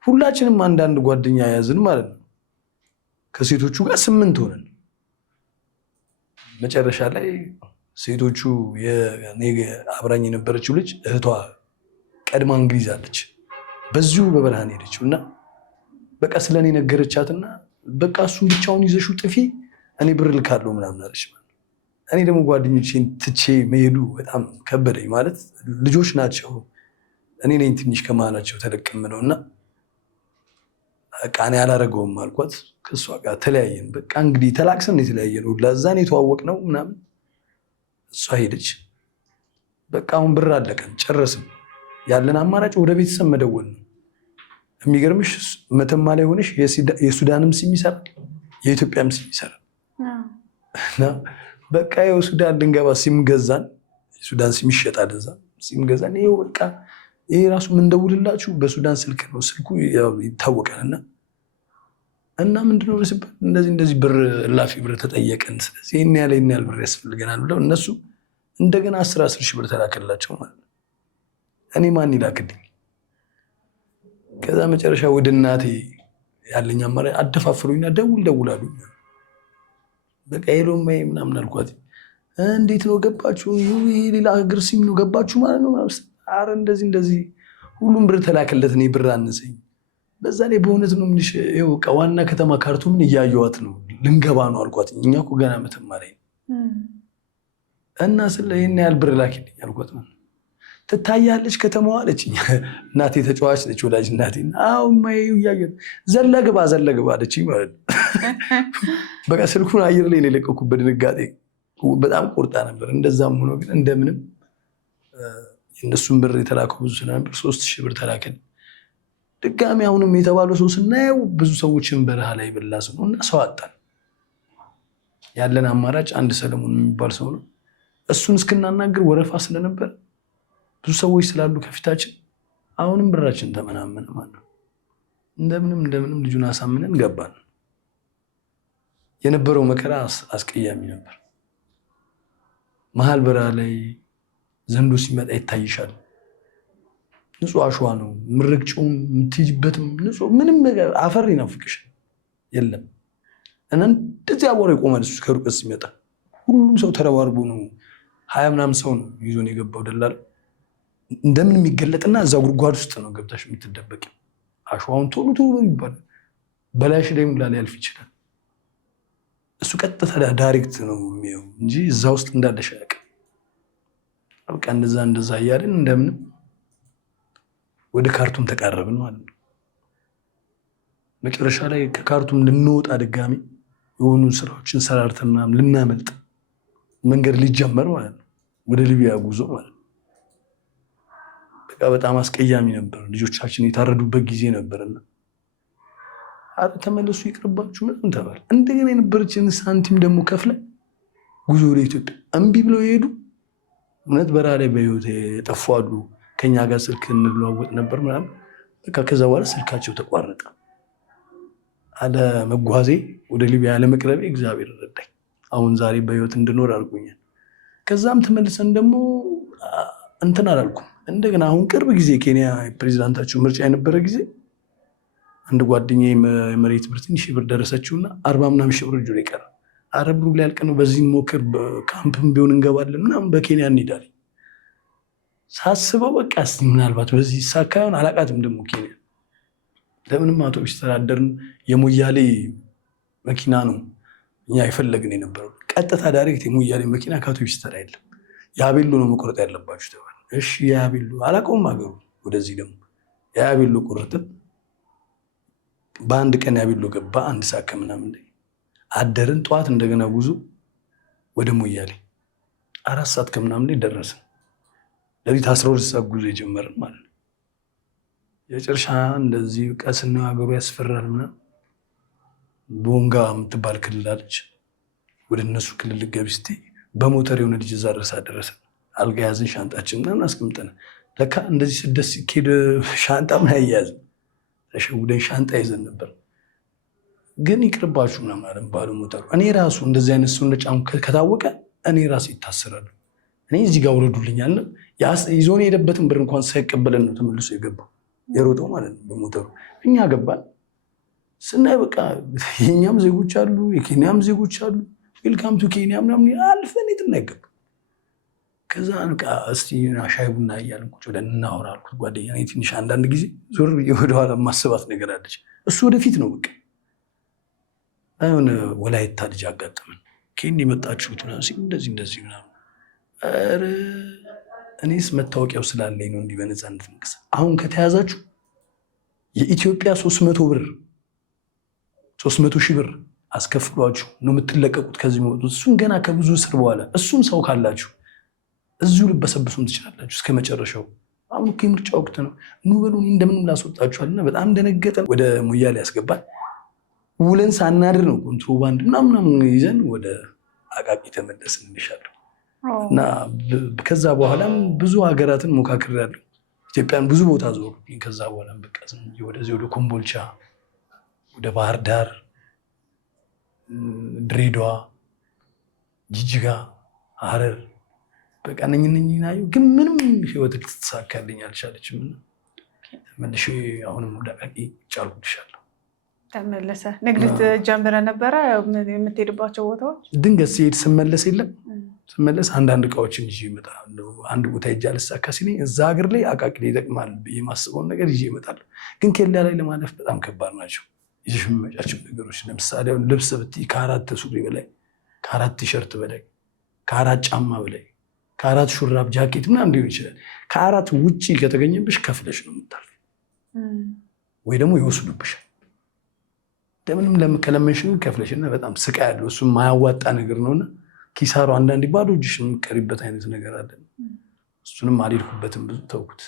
ሁላችንም አንዳንድ ጓደኛ ያዝን ማለት ነው። ከሴቶቹ ጋር 8 ሆነን መጨረሻ ላይ ሴቶቹ አብራኝ የነበረችው ልጅ እህቷ ቀድማ እንግሊዝ አለች። በዚሁ በበረሃን ሄደችው እና በቃ ስለኔ ነገረቻትና በቃ እሱን ብቻውን ይዘሽው ጥፊ እኔ ብር ልካለሁ ምናምን አለች። እኔ ደግሞ ጓደኞቼን ትቼ መሄዱ በጣም ከበደኝ። ማለት ልጆች ናቸው፣ እኔ ነኝ ትንሽ ከመሃላቸው ተለቅም ነው እና በቃ እኔ አላረገውም አልኳት። ከእሷ ጋር ተለያየን። በቃ እንግዲህ ተላቅሰን የተለያየነው ለዛን የተዋወቅነው ምናምን። እሷ ሄደች። በቃ አሁን ብር አለቀን ጨረስን። ያለን አማራጭ ወደ ቤተሰብ መደወል ነው። የሚገርምሽ መተማ ላይ ሆነሽ የሱዳንም ሲም ይሰራል፣ የኢትዮጵያም ሲም ይሰራል። በቃ ይኸው ሱዳን ልንገባ ሲም ገዛን። የሱዳን ሲም ይሸጣል እዛ። ሲም ገዛን። ይኸው በቃ ይሄ ራሱ የምንደውልላችሁ በሱዳን ስልክ ነው። ስልኩ ይታወቃል እና ምንድነው ሲባል እንደዚህ ብር እላፊ ብር ተጠየቀን። ስለዚህ ይህን ያህል ብር ያስፈልገናል ብለው እነሱ እንደገና 10 ሺህ ብር ተላከላቸው ማለት ነው። እኔ ማን ይላክልኝ? ከዛ መጨረሻ ወደ እናቴ ያለኝ አማራጭ አደፋፍሩኝና ደውል አሉኝ። በቃ ሄሎማይ ምናምን አልኳት። እንዴት ነው ገባችሁ? ይሄ ሌላ ሀገር ሲም ነው ገባችሁ ማለት ነው? አረ እንደዚህ ሁሉም ብር ተላከለት። እኔ ብር አነሰኝ። በዛ ላይ በእውነት ነው የምልሽ ይኸው በቃ ዋና ከተማ ካርቱምን እያየኋት ነው። ልንገባ ነው አልኳት። እኛ እኮ ገና መተማ ላይ እና ስለ ይሄን ያህል ብር ላኪልኝ አልኳት። ትታያለች ከተማዋ አለችኝ። እናቴ ተጫዋች ነች፣ ወዳጅ እናቴ። አዎ ማየው እያየሁ ዘለግባ አለችኝ ማለት ነው። በቃ ስልኩን አየር ላይ የለቀኩበት ድንጋጤ በጣም ቆርጣ ነበር። እንደዛም ሆኖ ግን እንደምንም የእነሱን ብር የተላከው ብዙ ስለነበር 3000 ብር ተላከል። ድጋሚ አሁንም የተባለው ሰው ስናየው ብዙ ሰዎችን በረሃ ላይ በላ ሰው ነው እና ሰው አጣን። ያለን አማራጭ አንድ ሰለሞን የሚባል ሰው ነው። እሱን እስክናናገር ወረፋ ስለነበር ብዙ ሰዎች ስላሉ ከፊታችን አሁንም ብራችን ተመናመነ ማለት ነው። እንደምንም ልጁን አሳምነን ገባን። የነበረው መከራ አስቀያሚ ነበር። መሀል በረሃ ላይ ዘንዶ ሲመጣ ይታይሻል። ንጹህ አሸዋ ነው ምርግጭውም የምትይጅበትም ንጹህ ምንም አፈር ይናፍቅሻል የለም እና እንደዚህ አቧራ ይቆማል። እሱ ከሩቅ ሲመጣ ሁሉም ሰው ተረባርቦ ነው 20 ምናምን ሰው ነው ይዞን የገባው ደላላ። እንደምን የሚገለጥና እዛ ጉድጓድ ውስጥ ነው ገብታሽ የምትደበቂ። አሸዋውን ቶሎ ቶሎ ይባላል። በላሽ ላይ ሙላ ሊያልፍ ይችላል። እሱ ቀጥታ ዳይሬክት ነው የሚያየው እንጂ እዛ ውስጥ እንዳለሽ አያውቅም። በቃ እንደዛ እያልን እንደምንም ወደ ካርቱም ተቃረብን ማለት ነው። መጨረሻ ላይ ከካርቱም ልንወጣ ድጋሚ የሆኑ ስራዎችን ሰራርተን ምናምን ልናመልጥ መንገድ ሊጀመር ማለት ነው፣ ወደ ሊቢያ ጉዞ ማለት ነው። በቃ በጣም አስቀያሚ ነበር። ልጆቻችን የታረዱበት ጊዜ ነበርና አረ ተመለሱ ይቅርባችሁ ምናምን ተባለ። እንደገና የነበረችን ሳንቲም ደግሞ ከፍለን ጉዞ ወደ ኢትዮጵያ እምቢ ብለው የሄዱ እውነት በረሃ ላይ በህይወት የጠፉ አሉ። ከኛ ጋር ስልክ እንለዋወጥ ነበር ምናምን። በቃ ከዛ በኋላ ስልካቸው ተቋረጠ። አለ መጓዜ ወደ ሊቢያ ለመቅረቤ እግዚአብሔር ረዳኝ። አሁን ዛሬ በህይወት እንድኖር አድርጎኛል። ከዛም ተመልሰን ደግሞ እንትን አላልኩም። እንደገና አሁን ቅርብ ጊዜ ኬንያ ፕሬዚዳንታቸው ምርጫ የነበረ ጊዜ አንድ ጓደኛዬ የመሬት ብር ትንሽ ብር ደረሰችውና 40 ምናምን ሺህ ብር እጁ ላይ ቀረ። አረ ብሩ ሊያልቅ ነው፣ በዚህ ሞክር፣ ካምፕም ቢሆን እንገባለን ምናምን በኬንያ እንሄዳለን። ሳስበው በቃ እስኪ ምናልባት በዚህ ይሳካ ይሆን አላቃትም። ደግሞ ኬንያ ለምንም አውቶቡስ ተራደርን። የሞያሌ መኪና ነው እኛ የፈለግን የነበረው። ቀጥታ ዳይሬክት የሞያሌ መኪና ከአውቶቡስ ተራ የለም። የአቤሎ ነው መቆረጥ ያለባችሁ ተባለ። እሺ የአቤሎ አላውቀውም ሀገሩ። ወደዚህ ደግሞ የአቤሎ ቆርጥን። በአንድ ቀን የአቤሎ ገባ። 1 ሰዓት ከምናምን ላይ አደርን። ጠዋት እንደገና ጉዞ ወደ ሞያሌ 4 ሰዓት ከምናምን ላይ ደረስን። ለሊት 12 ሰዓት ጉዞ የጀመርን ማለት ነው። የጨርሻ እንደዚህ ቀስና ሀገሩ ያስፈራል ምናምን። ቦንጋ የምትባል ክልል አለች። ወደ እነሱ ክልል ልትገቢ ስትይ በሞተር የሆነ ልጅ እዛ ድረስ አደረሰን። አልጋ ያዝን፣ ሻንጣችን ምናምን አስቀምጠን ለካ እንደዚህ ስደት ሲኬድ ሻንጣ ምን አያያዝም። ተሸውደን ሻንጣ ይዘን ነበር። ግን ይቅርባችሁ ምናምን አለን ባሉ ሞተሩ። እኔ ራሱ እንደዚህ አይነት ሰው እንደጫንኩ ከታወቀ እኔ ራሱ ይታሰራሉ። እኔ እዚህ ጋር ውረዱልኛል። ይዞን የሄደበትን ብር እንኳን ሳይቀበለን ነው ተመልሶ የገባው የሮጠው ማለት ነው በሞተሩ። እኛ ገባን ስናይ በቃ የኛም ዜጎች አሉ የኬንያም ዜጎች አሉ። ዌልካም ቱ ኬንያ ምናምን አልፈን የት እናይገባ። ከዛ በቃ እስቲ ሻይ ቡና እያልን ቁጭ ብለን እናወራ አልኩት ጓደኛ። ትንሽ አንዳንድ ጊዜ ዞር ወደኋላ ማሰባት ነገር አለች። እሱ ወደፊት ነው በቃ። የሆነ ወላይታ ልጅ አጋጠመን። ኬን የመጣችሁት እንደዚህ ምናምን። ኧረ እኔስ መታወቂያው ስላለኝ ነው እንዲህ በነፃነት መንቀሳ። አሁን ከተያዛችሁ የኢትዮጵያ 300 ሺህ ብር አስከፍሏችሁ ነው የምትለቀቁት ከዚህ የሚወጡት። እሱም ገና ከብዙ እስር በኋላ እሱም ሰው ካላችሁ እዚሁ ልበሰብሱም ትችላላችሁ እስከ መጨረሻው። አሁን እኮ የምርጫ ወቅት ነው፣ ኑ በሉን እንደምንም ላስወጣችኋልና በጣም ደነገጠን። ወደ ሞያሌ ያስገባል። ውለን ሳናድር ነው ኮንትሮባንድ ምናምን ይዘን ወደ አቃቂ ተመለስን እንሻለሁ። እና ከዛ በኋላም ብዙ ሀገራትን ሞካክሬያለሁ። ኢትዮጵያን ብዙ ቦታ ዞሩ። ከዛ በኋላ በቃ ወደዚህ ወደ ኮምቦልቻ፣ ወደ ባህር ዳር፣ ድሬዳዋ፣ ጅጅጋ፣ ሐረር በቃ ነኝ ናዩ። ግን ምንም ህይወት ልትሳካልኝ አልቻለችም። ተመልሼ አሁንም ወደ አቃቂ ጫልኩልሻለሁ። ተመለሰ ንግድ ጀምረ ነበረ የምትሄድባቸው ቦታዎች? ድንገት ሲሄድ ስመለስ አንዳንድ እቃዎችን ይዤ እመጣለሁ። አንድ ቦታ ሄጄ አልሳካ ሲለኝ እዛ ሀገር ላይ አቃቂ ላይ ይጠቅማል ብዬ የማስበውን ነገር ይዤ እመጣለሁ። ግን ኬላ ላይ ለማለፍ በጣም ከባድ ናቸው ይዘሽ የምመጫቸው ነገሮች። ለምሳሌ ልብስ ብትይ ከ4 ሱሪ በላይ፣ ከ4 ቲሸርት በላይ፣ ከ4 ጫማ በላይ፣ ከ4 ሹራብ ጃኬት ምናምን ሊሆን ይችላል። ከ4 ውጭ ከተገኘብሽ ከፍለሽ ነው የምታልፍ፣ ወይ ደግሞ ይወስዱብሻል። እንደምንም ከለመንሽን ከፍለሽና በጣም ስቃ ያለው እሱ ማያዋጣ ነገር ነውና ኪሳሩ አንዳንዴ ባዶ እጅሽ የምትቀሪበት አይነት ነገር አለ። እሱንም አልሄድኩበትም፣ ብዙ ተውኩት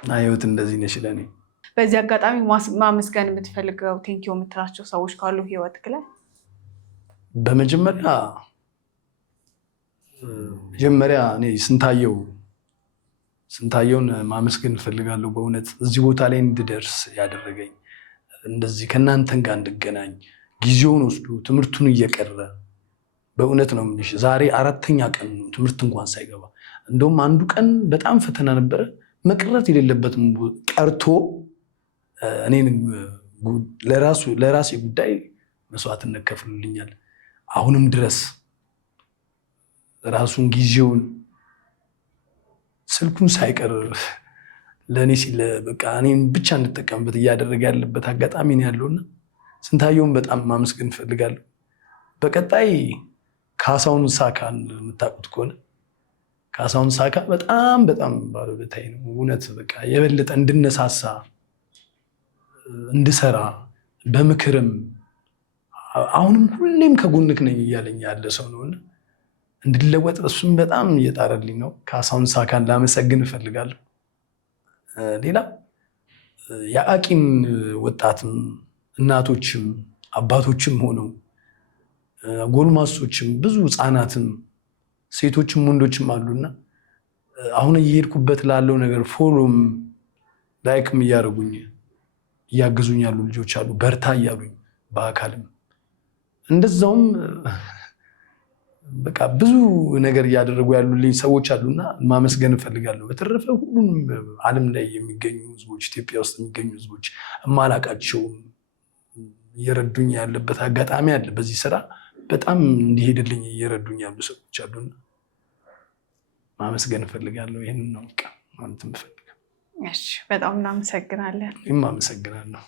እና ህይወት እንደዚህ ነች ለኔ። በዚህ አጋጣሚ ማመስገን የምትፈልገው ቴንኪው የምትላቸው ሰዎች ካሉ ህይወት ላይ? በመጀመሪያ እኔ ስንታየውን ማመስገን እፈልጋለሁ። በእውነት እዚህ ቦታ ላይ እንድደርስ ያደረገኝ፣ እንደዚህ ከእናንተን ጋር እንድገናኝ ጊዜውን ወስዶ ትምህርቱን እየቀረ በእውነት ነው የምልሽ። ዛሬ 4ኛ ቀን ነው ትምህርት እንኳን ሳይገባ። እንደውም አንዱ ቀን በጣም ፈተና ነበረ። መቅረት የሌለበትም ቀርቶ እኔን ለራሴ ጉዳይ መስዋዕትነት ከፍሉልኛል። አሁንም ድረስ ራሱን ጊዜውን ስልኩን ሳይቀር ለእኔ ሲል በቃ እኔን ብቻ እንድጠቀምበት እያደረገ ያለበት አጋጣሚ ነው ያለውና ስንታየውን በጣም ማመስገን እፈልጋለሁ። በቀጣይ ካሳሁን ሳካን የምታውቁት ከሆነ ካሳሁን ሳካ በጣም ባለውለታዬ ነው። እውነት በቃ የበለጠ እንድነሳሳ እንድሰራ በምክርም አሁንም ሁሌም ከጎንክ ነኝ እያለኝ ያለ ሰው ነውና እንድለወጥ እሱም በጣም እየጣረልኝ ነው። ካሳሁን ሳካን ላመሰግን እፈልጋለሁ። ሌላ የአቂም ወጣትም እናቶችም አባቶችም ሆነው ጎልማሶችም ብዙ ህፃናትም ሴቶችም ወንዶችም አሉና አሁን እየሄድኩበት ላለው ነገር ፎሎም ላይክም እያደረጉኝ እያገዙኝ ያሉ ልጆች አሉ። በርታ እያሉኝ በአካልም እንደዛውም በቃ ብዙ ነገር እያደረጉ ያሉልኝ ሰዎች አሉና ማመስገን እፈልጋለሁ። በተረፈ ሁሉም ዓለም ላይ የሚገኙ ህዝቦች፣ ኢትዮጵያ ውስጥ የሚገኙ ህዝቦች እማላቃቸውም እየረዱኝ ያለበት አጋጣሚ አለ። በዚህ ስራ በጣም እንዲሄድልኝ እየረዱኝ ያሉ ሰዎች አሉና ማመስገን እፈልጋለሁ። ይህንን ነው ማለት የምፈልገው። በጣም እናመሰግናለን። እኔም አመሰግናለሁ።